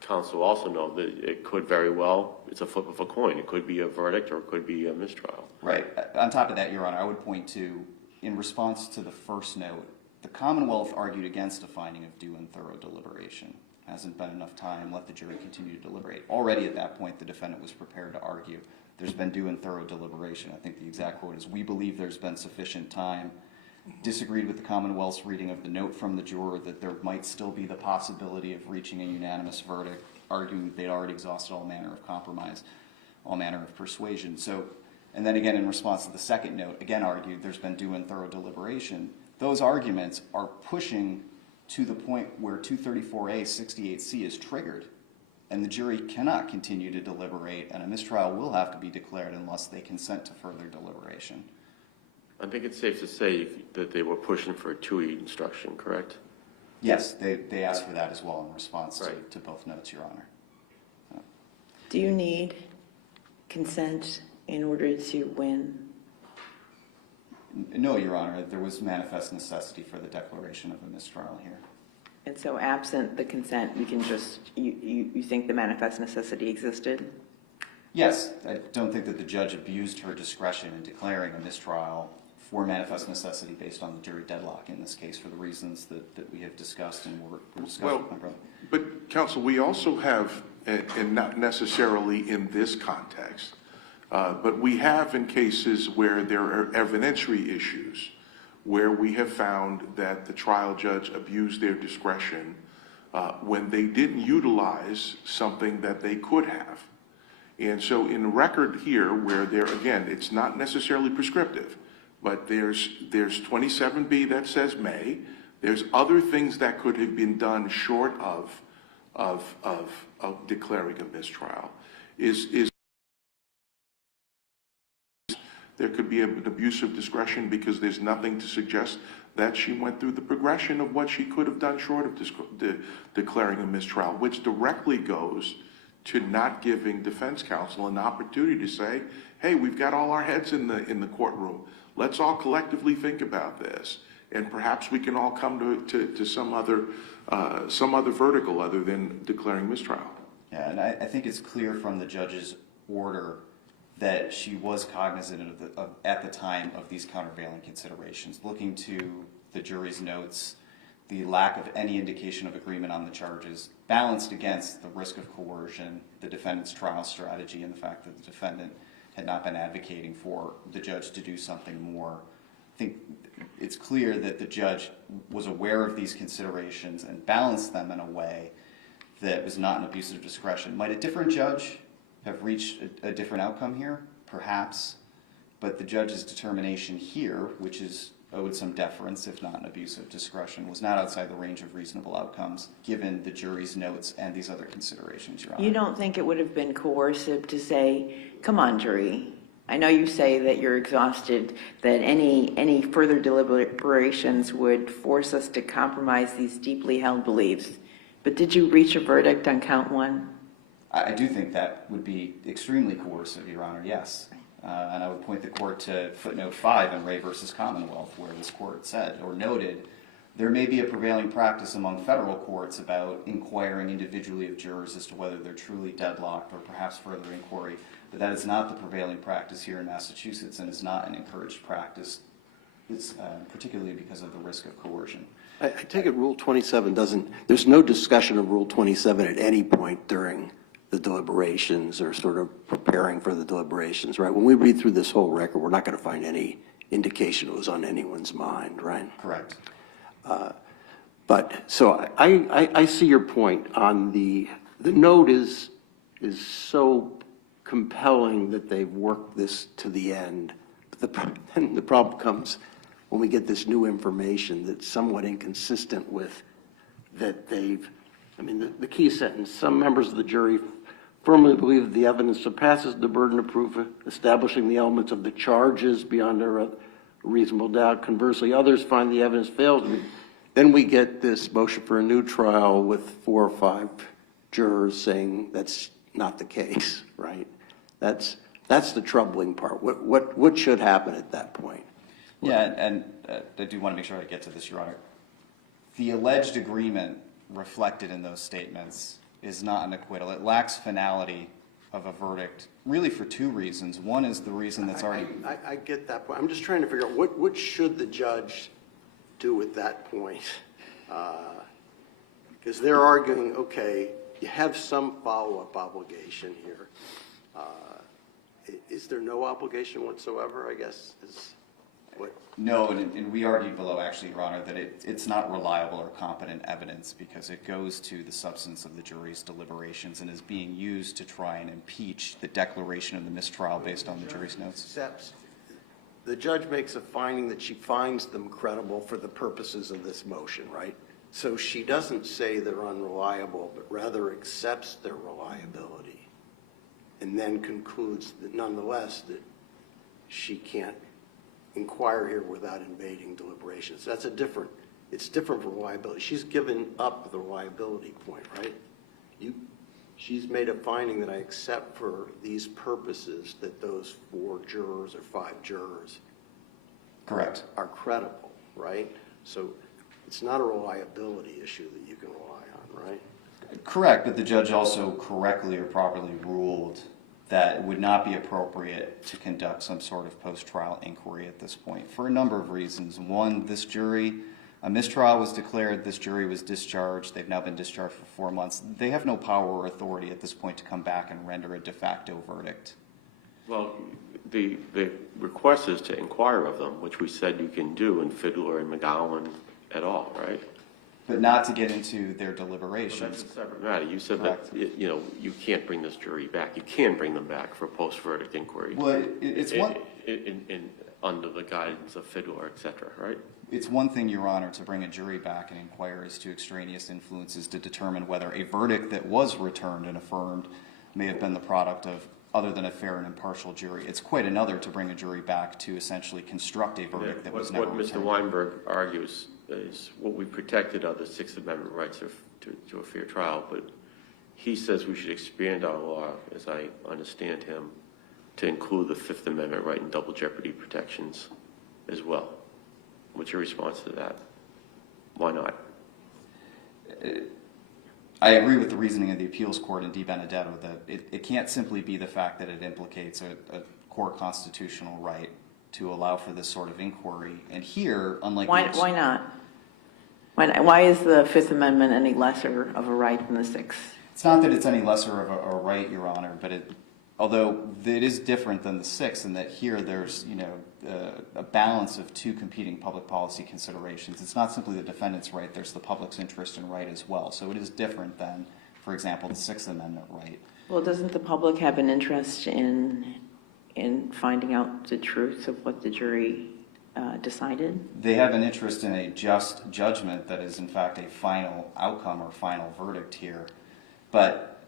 counsel also know that it could very well, it's a flip of a coin. It could be a verdict or it could be a mistrial. Right. On top of that, Your Honor, I would point to, in response to the first note, the Commonwealth argued against a finding of due and thorough deliberation. Hasn't been enough time. Let the jury continue to deliberate. Already at that point, the defendant was prepared to argue. There's been due and thorough deliberation. I think the exact quote is, "We believe there's been sufficient time." Disagreed with the Commonwealth's reading of the note from the juror that there might still be the possibility of reaching a unanimous verdict, arguing that they'd already exhausted all manner of compromise, all manner of persuasion. So, and then again in response to the second note, again argued there's been due and thorough deliberation. Those arguments are pushing to the point where 234A 68C is triggered, and the jury cannot continue to deliberate, and a mistrial will have to be declared unless they consent to further deliberation. I think it's safe to say that they were pushing for a 2E instruction, correct? Yes, they asked for that as well in response Right. to both notes, Your Honor. Do you need consent in order to win? No, Your Honor, there was manifest necessity for the declaration of a mistrial here. And so absent the consent, you can just, you think the manifest necessity existed? Yes, I don't think that the judge abused her discretion in declaring a mistrial for manifest necessity based on the jury deadlock in this case for the reasons that we have discussed and were discussed with my brother. But counsel, we also have, and not necessarily in this context, but we have in cases where there are evidentiary issues, where we have found that the trial judge abused their discretion when they didn't utilize something that they could have. And so in the record here, where there, again, it's not necessarily prescriptive, but there's 27B that says may, there's other things that could have been done short of declaring a mistrial, is there could be an abuse of discretion because there's nothing to suggest that she went through the progression of what she could have done short of declaring a mistrial, which directly goes to not giving defense counsel an opportunity to say, hey, we've got all our heads in the courtroom. Let's all collectively think about this, and perhaps we can all come to some other vertical other than declaring mistrial. Yeah, and I think it's clear from the judge's order that she was cognizant of at the time of these countervailing considerations, looking to the jury's notes, the lack of any indication of agreement on the charges, balanced against the risk of coercion, the defendant's trial strategy, and the fact that the defendant had not been advocating for the judge to do something more. I think it's clear that the judge was aware of these considerations and balanced them in a way that was not an abuse of discretion. Might a different judge have reached a different outcome here? Perhaps. But the judge's determination here, which is owed some deference, if not an abuse of discretion, was not outside the range of reasonable outcomes, given the jury's notes and these other considerations, Your Honor. You don't think it would have been coercive to say, come on, jury, I know you say that you're exhausted, that any further deliberations would force us to compromise these deeply held beliefs, but did you reach a verdict on count one? I do think that would be extremely coercive, Your Honor, yes. And I would point the court to footnote 5 in Ray v. Commonwealth, where this court said or noted, there may be a prevailing practice among federal courts about inquiring individually of jurors as to whether they're truly deadlocked or perhaps further inquiry, but that is not the prevailing practice here in Massachusetts and is not an encouraged practice, particularly because of the risk of coercion. I take it Rule 27 doesn't, there's no discussion of Rule 27 at any point during the deliberations or sort of preparing for the deliberations, right? When we read through this whole record, we're not going to find any indication it was on anyone's mind, right? Correct. But so I see your point on the note is so compelling that they've worked this to the end. But then the problem comes when we get this new information that's somewhat inconsistent with that they've, I mean, the key sentence, some members of the jury firmly believe that the evidence surpasses the burden of proof, establishing the elements of the charges beyond a reasonable doubt. Conversely, others find the evidence fails. Then we get this motion for a new trial with 4 or 5 jurors saying that's not the case, right? That's the troubling part. What should happen at that point? Yeah, and I do want to make sure I get to this, Your Honor. The alleged agreement reflected in those statements is not an acquittal. It lacks finality of a verdict, really for 2 reasons. One is the reason that's already... I get that point. I'm just trying to figure out what should the judge do at that point? Because they're arguing, okay, you have some follow-up obligation here. Is there no obligation whatsoever, I guess, is what? No, and we argued below, actually, Your Honor, that it's not reliable or competent evidence because it goes to the substance of the jury's deliberations and is being used to try and impeach the declaration of the mistrial based on the jury's notes. The judge makes a finding that she finds them credible for the purposes of this motion, right? So she doesn't say they're unreliable, but rather accepts their reliability and then concludes that nonetheless that she can't inquire here without invading deliberations. It's different from reliability. She's given up the reliability point, right? She's made a finding that I accept for these purposes that those 4 jurors or 5 jurors Correct. are credible, right? So it's not a reliability issue that you can rely on, right? Correct, but the judge also correctly or properly ruled that it would not be appropriate to conduct some sort of post-trial inquiry at this point for a number of reasons. One, this jury, a mistrial was declared, this jury was discharged, they've now been discharged for 4 months. They have no power or authority at this point to come back and render a de facto verdict. Well, the request is to inquire of them, which we said you can do in Fiddler and McGowan et al., right? But not to get into their Well, deliberations. that's a separate matter. You said Correct. that, you can't bring this jury back. You can bring them back for post-verdict inquiry. Well, it's one... Under the guidance of Fiddler, et cetera, right? It's one thing, Your Honor, to bring a jury back and inquire as to extraneous influences to determine whether a verdict that was returned and affirmed may have been the product of other than a fair and impartial jury. It's quite another to bring a jury back to essentially construct a verdict that was never What returned. Mr. Weinberg argues is what we protected are the Sixth Amendment rights to a fair trial, but he says we should expand our law, as I understand him, to include the Fifth Amendment right and double jeopardy protections as well. What's your response to that? Why not? I agree with the reasoning of the appeals court in Di Benedetto that it can't simply be the fact that it implicates a core constitutional right to allow for this sort of inquiry. And here, unlike... Why not? Why is the Fifth Amendment any lesser of a right than the Sixth? It's not that it's any lesser of a right, Your Honor, but although it is different than the Sixth in that here there's, a balance of 2 competing public policy considerations. It's not simply the defendant's right, there's the public's interest and right as well. So it is different than, for example, the Sixth Amendment right. Well, doesn't the public have an interest in finding out the truth of what the jury decided? They have an interest in a just judgment that is in fact a final outcome or final verdict here. But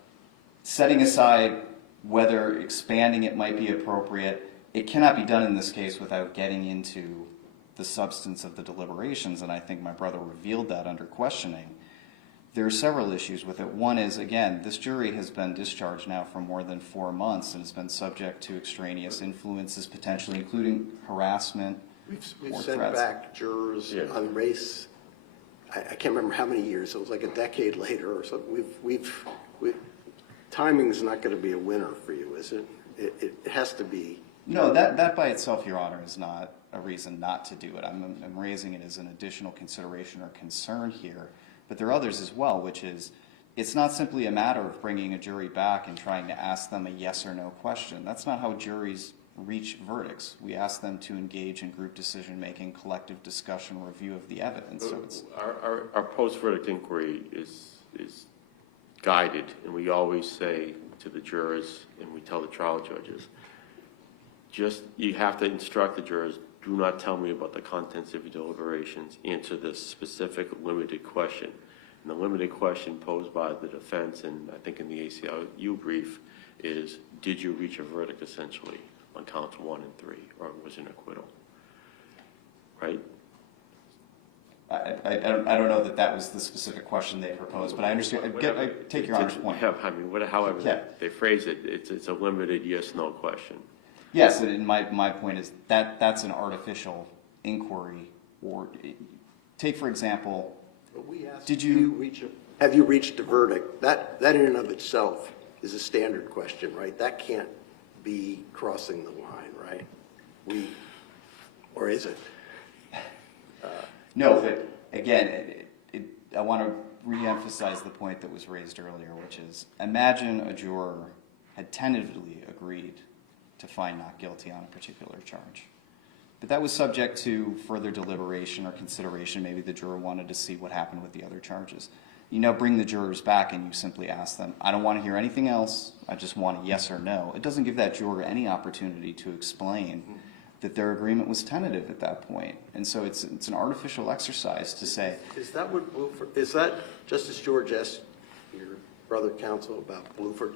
setting aside whether expanding it might be appropriate, it cannot be done in this case without getting into the substance of the deliberations, and I think my brother revealed that under questioning. There are several issues with it. One is, again, this jury has been discharged now for more than 4 months and has been subject to extraneous influences, potentially including harassment We've or sent threats. back jurors on race. I can't remember how many years. It was like a decade later or something. Timing is not going to be a winner for you, is it? It has to be. No, that by itself, Your Honor, is not a reason not to do it. I'm raising it as an additional consideration or concern here. But there are others as well, which is it's not simply a matter of bringing a jury back and trying to ask them a yes or no question. That's not how juries reach verdicts. We ask them to engage in group decision-making, collective discussion, review of the evidence. So it's Our post-verdict inquiry is guided, and we always say to the jurors, and we tell the trial judges, you have to instruct the jurors, do not tell me about the contents of your deliberations, answer this specific limited question. And the limited question posed by the defense, and I think in the ACLU brief, is did you reach a verdict essentially on counts 1 and 3, or was it an acquittal? Right? I don't know that was the specific question they proposed, but I understand. I take Your Honor's point. However they phrase it, it's a limited yes/no question. Yes, and my point is that's an artificial inquiry. Or take, for example, Have you reached a verdict? That in and of itself is a standard question, right? That can't be crossing the line, right? Or is it? No, but again, I want to re-emphasize the point that was raised earlier, which is, imagine a juror had tentatively agreed to find not guilty on a particular charge. But that was subject to further deliberation or consideration. Maybe the juror wanted to see what happened with the other charges. You now bring the jurors back and you simply ask them, I don't want to hear anything else, I just want a yes or no. It doesn't give that juror any opportunity to explain that their agreement was tentative at that point. And so it's an artificial exercise to say. Is that what Bluford, is that, Justice George asked your brother counsel about Bluford,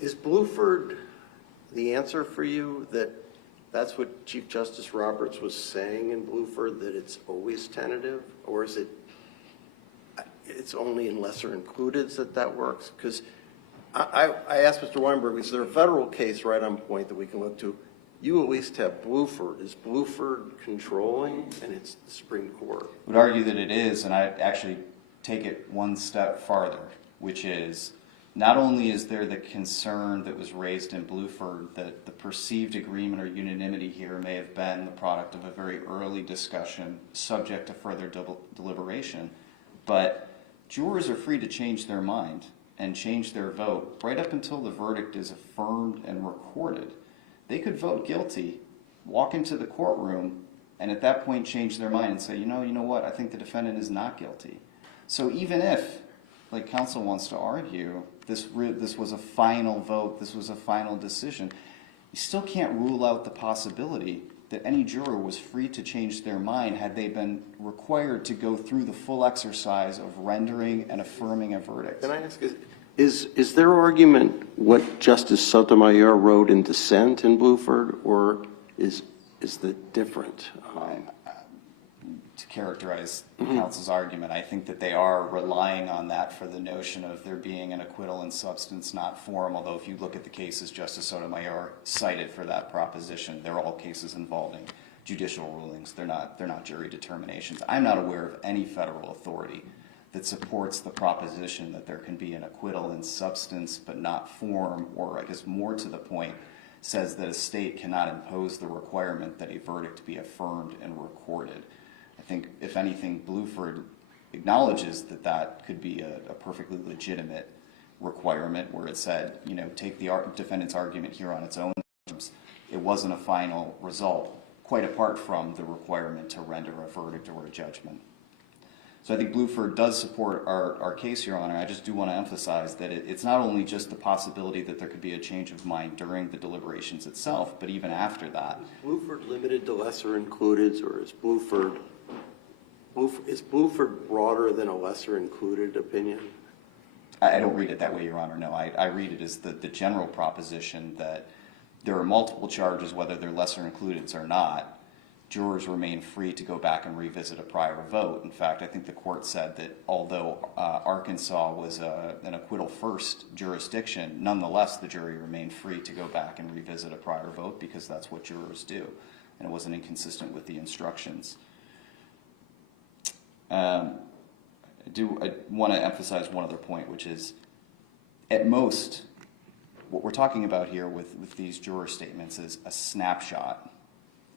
is Bluford the answer for you, that that's what Chief Justice Roberts was saying in Bluford, that it's always tentative? Or is it's only in lesser included that works? Because I asked Mr. Weinberg, is there a federal case right on point that we can look to? You at least have Bluford. Is Bluford controlling? And it's the Supreme Court. I would argue that it is, and I actually take it one step farther, which is, not only is there the concern that was raised in Bluford that the perceived agreement or unanimity here may have been the product of a very early discussion subject to further deliberation, but jurors are free to change their mind and change their vote right up until the verdict is affirmed and recorded. They could vote guilty, walk into the courtroom, and at that point change their mind and say, you know what, I think the defendant is not guilty. So even if, like counsel wants to argue, this was a final vote, this was a final decision, you still can't rule out the possibility that any juror was free to change their mind had they been required to go through the full exercise of rendering and affirming a verdict. Can I ask, is their argument what Justice Sotomayor wrote in dissent in Bluford, or is that different? To characterize counsel's argument, I think that they are relying on that for the notion of there being an acquittal in substance, not form, although if you look at the cases Justice Sotomayor cited for that proposition, they're all cases involving judicial rulings. They're not jury determinations. I'm not aware of any federal authority that supports the proposition that there can be an acquittal in substance but not form, or I guess more to the point, says that a state cannot impose the requirement that a verdict be affirmed and recorded. I think, if anything, Bluford acknowledges that that could be a perfectly legitimate requirement where it said, take the defendant's argument here on its own terms. It wasn't a final result, quite apart from the requirement to render a verdict or a judgment. So I think Bluford does support our case, Your Honor. I just do want to emphasize that it's not only just the possibility that there could be a change of mind during the deliberations itself, but even after that. Is Bluford limited to lesser included, or is Bluford broader than a lesser included opinion? I don't read it that way, Your Honor. No, I read it as the general proposition that there are multiple charges, whether they're lesser included or not. Jurors remain free to go back and revisit a prior vote. In fact, I think the court said that although Arkansas was an acquittal-first jurisdiction, nonetheless the jury remained free to go back and revisit a prior vote because that's what jurors do, and it wasn't inconsistent with the instructions. I want to emphasize one other point, which is, at most, what we're talking about here with these juror statements is a snapshot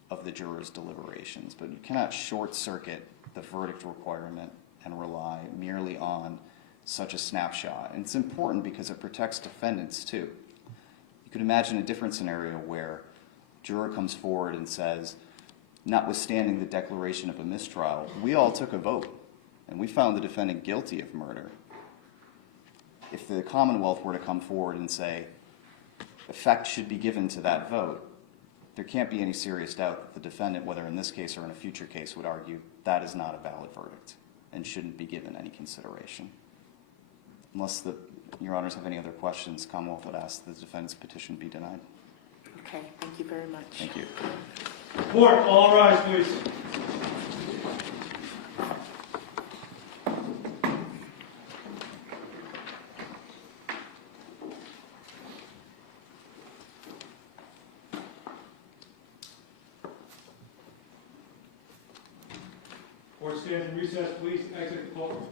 of the jurors' deliberations, but you cannot short-circuit the verdict requirement and rely merely on such a snapshot. And it's important because it protects defendants, too. You could imagine a different scenario where a juror comes forward and says, notwithstanding the declaration of a mistrial, we all took a vote, and we found the defendant guilty of murder. If the Commonwealth were to come forward and say, effect should be given to that vote, there can't be any serious doubt that the defendant, whether in this case or in a future case, would argue that is not a valid verdict and shouldn't be given any consideration. Unless Your Honors have any other questions, Commonwealth would ask that the defendant's petition be denied. Okay, thank you very much. Thank you. Court, all rise, please. Court stands in recess. Please exit the courtroom.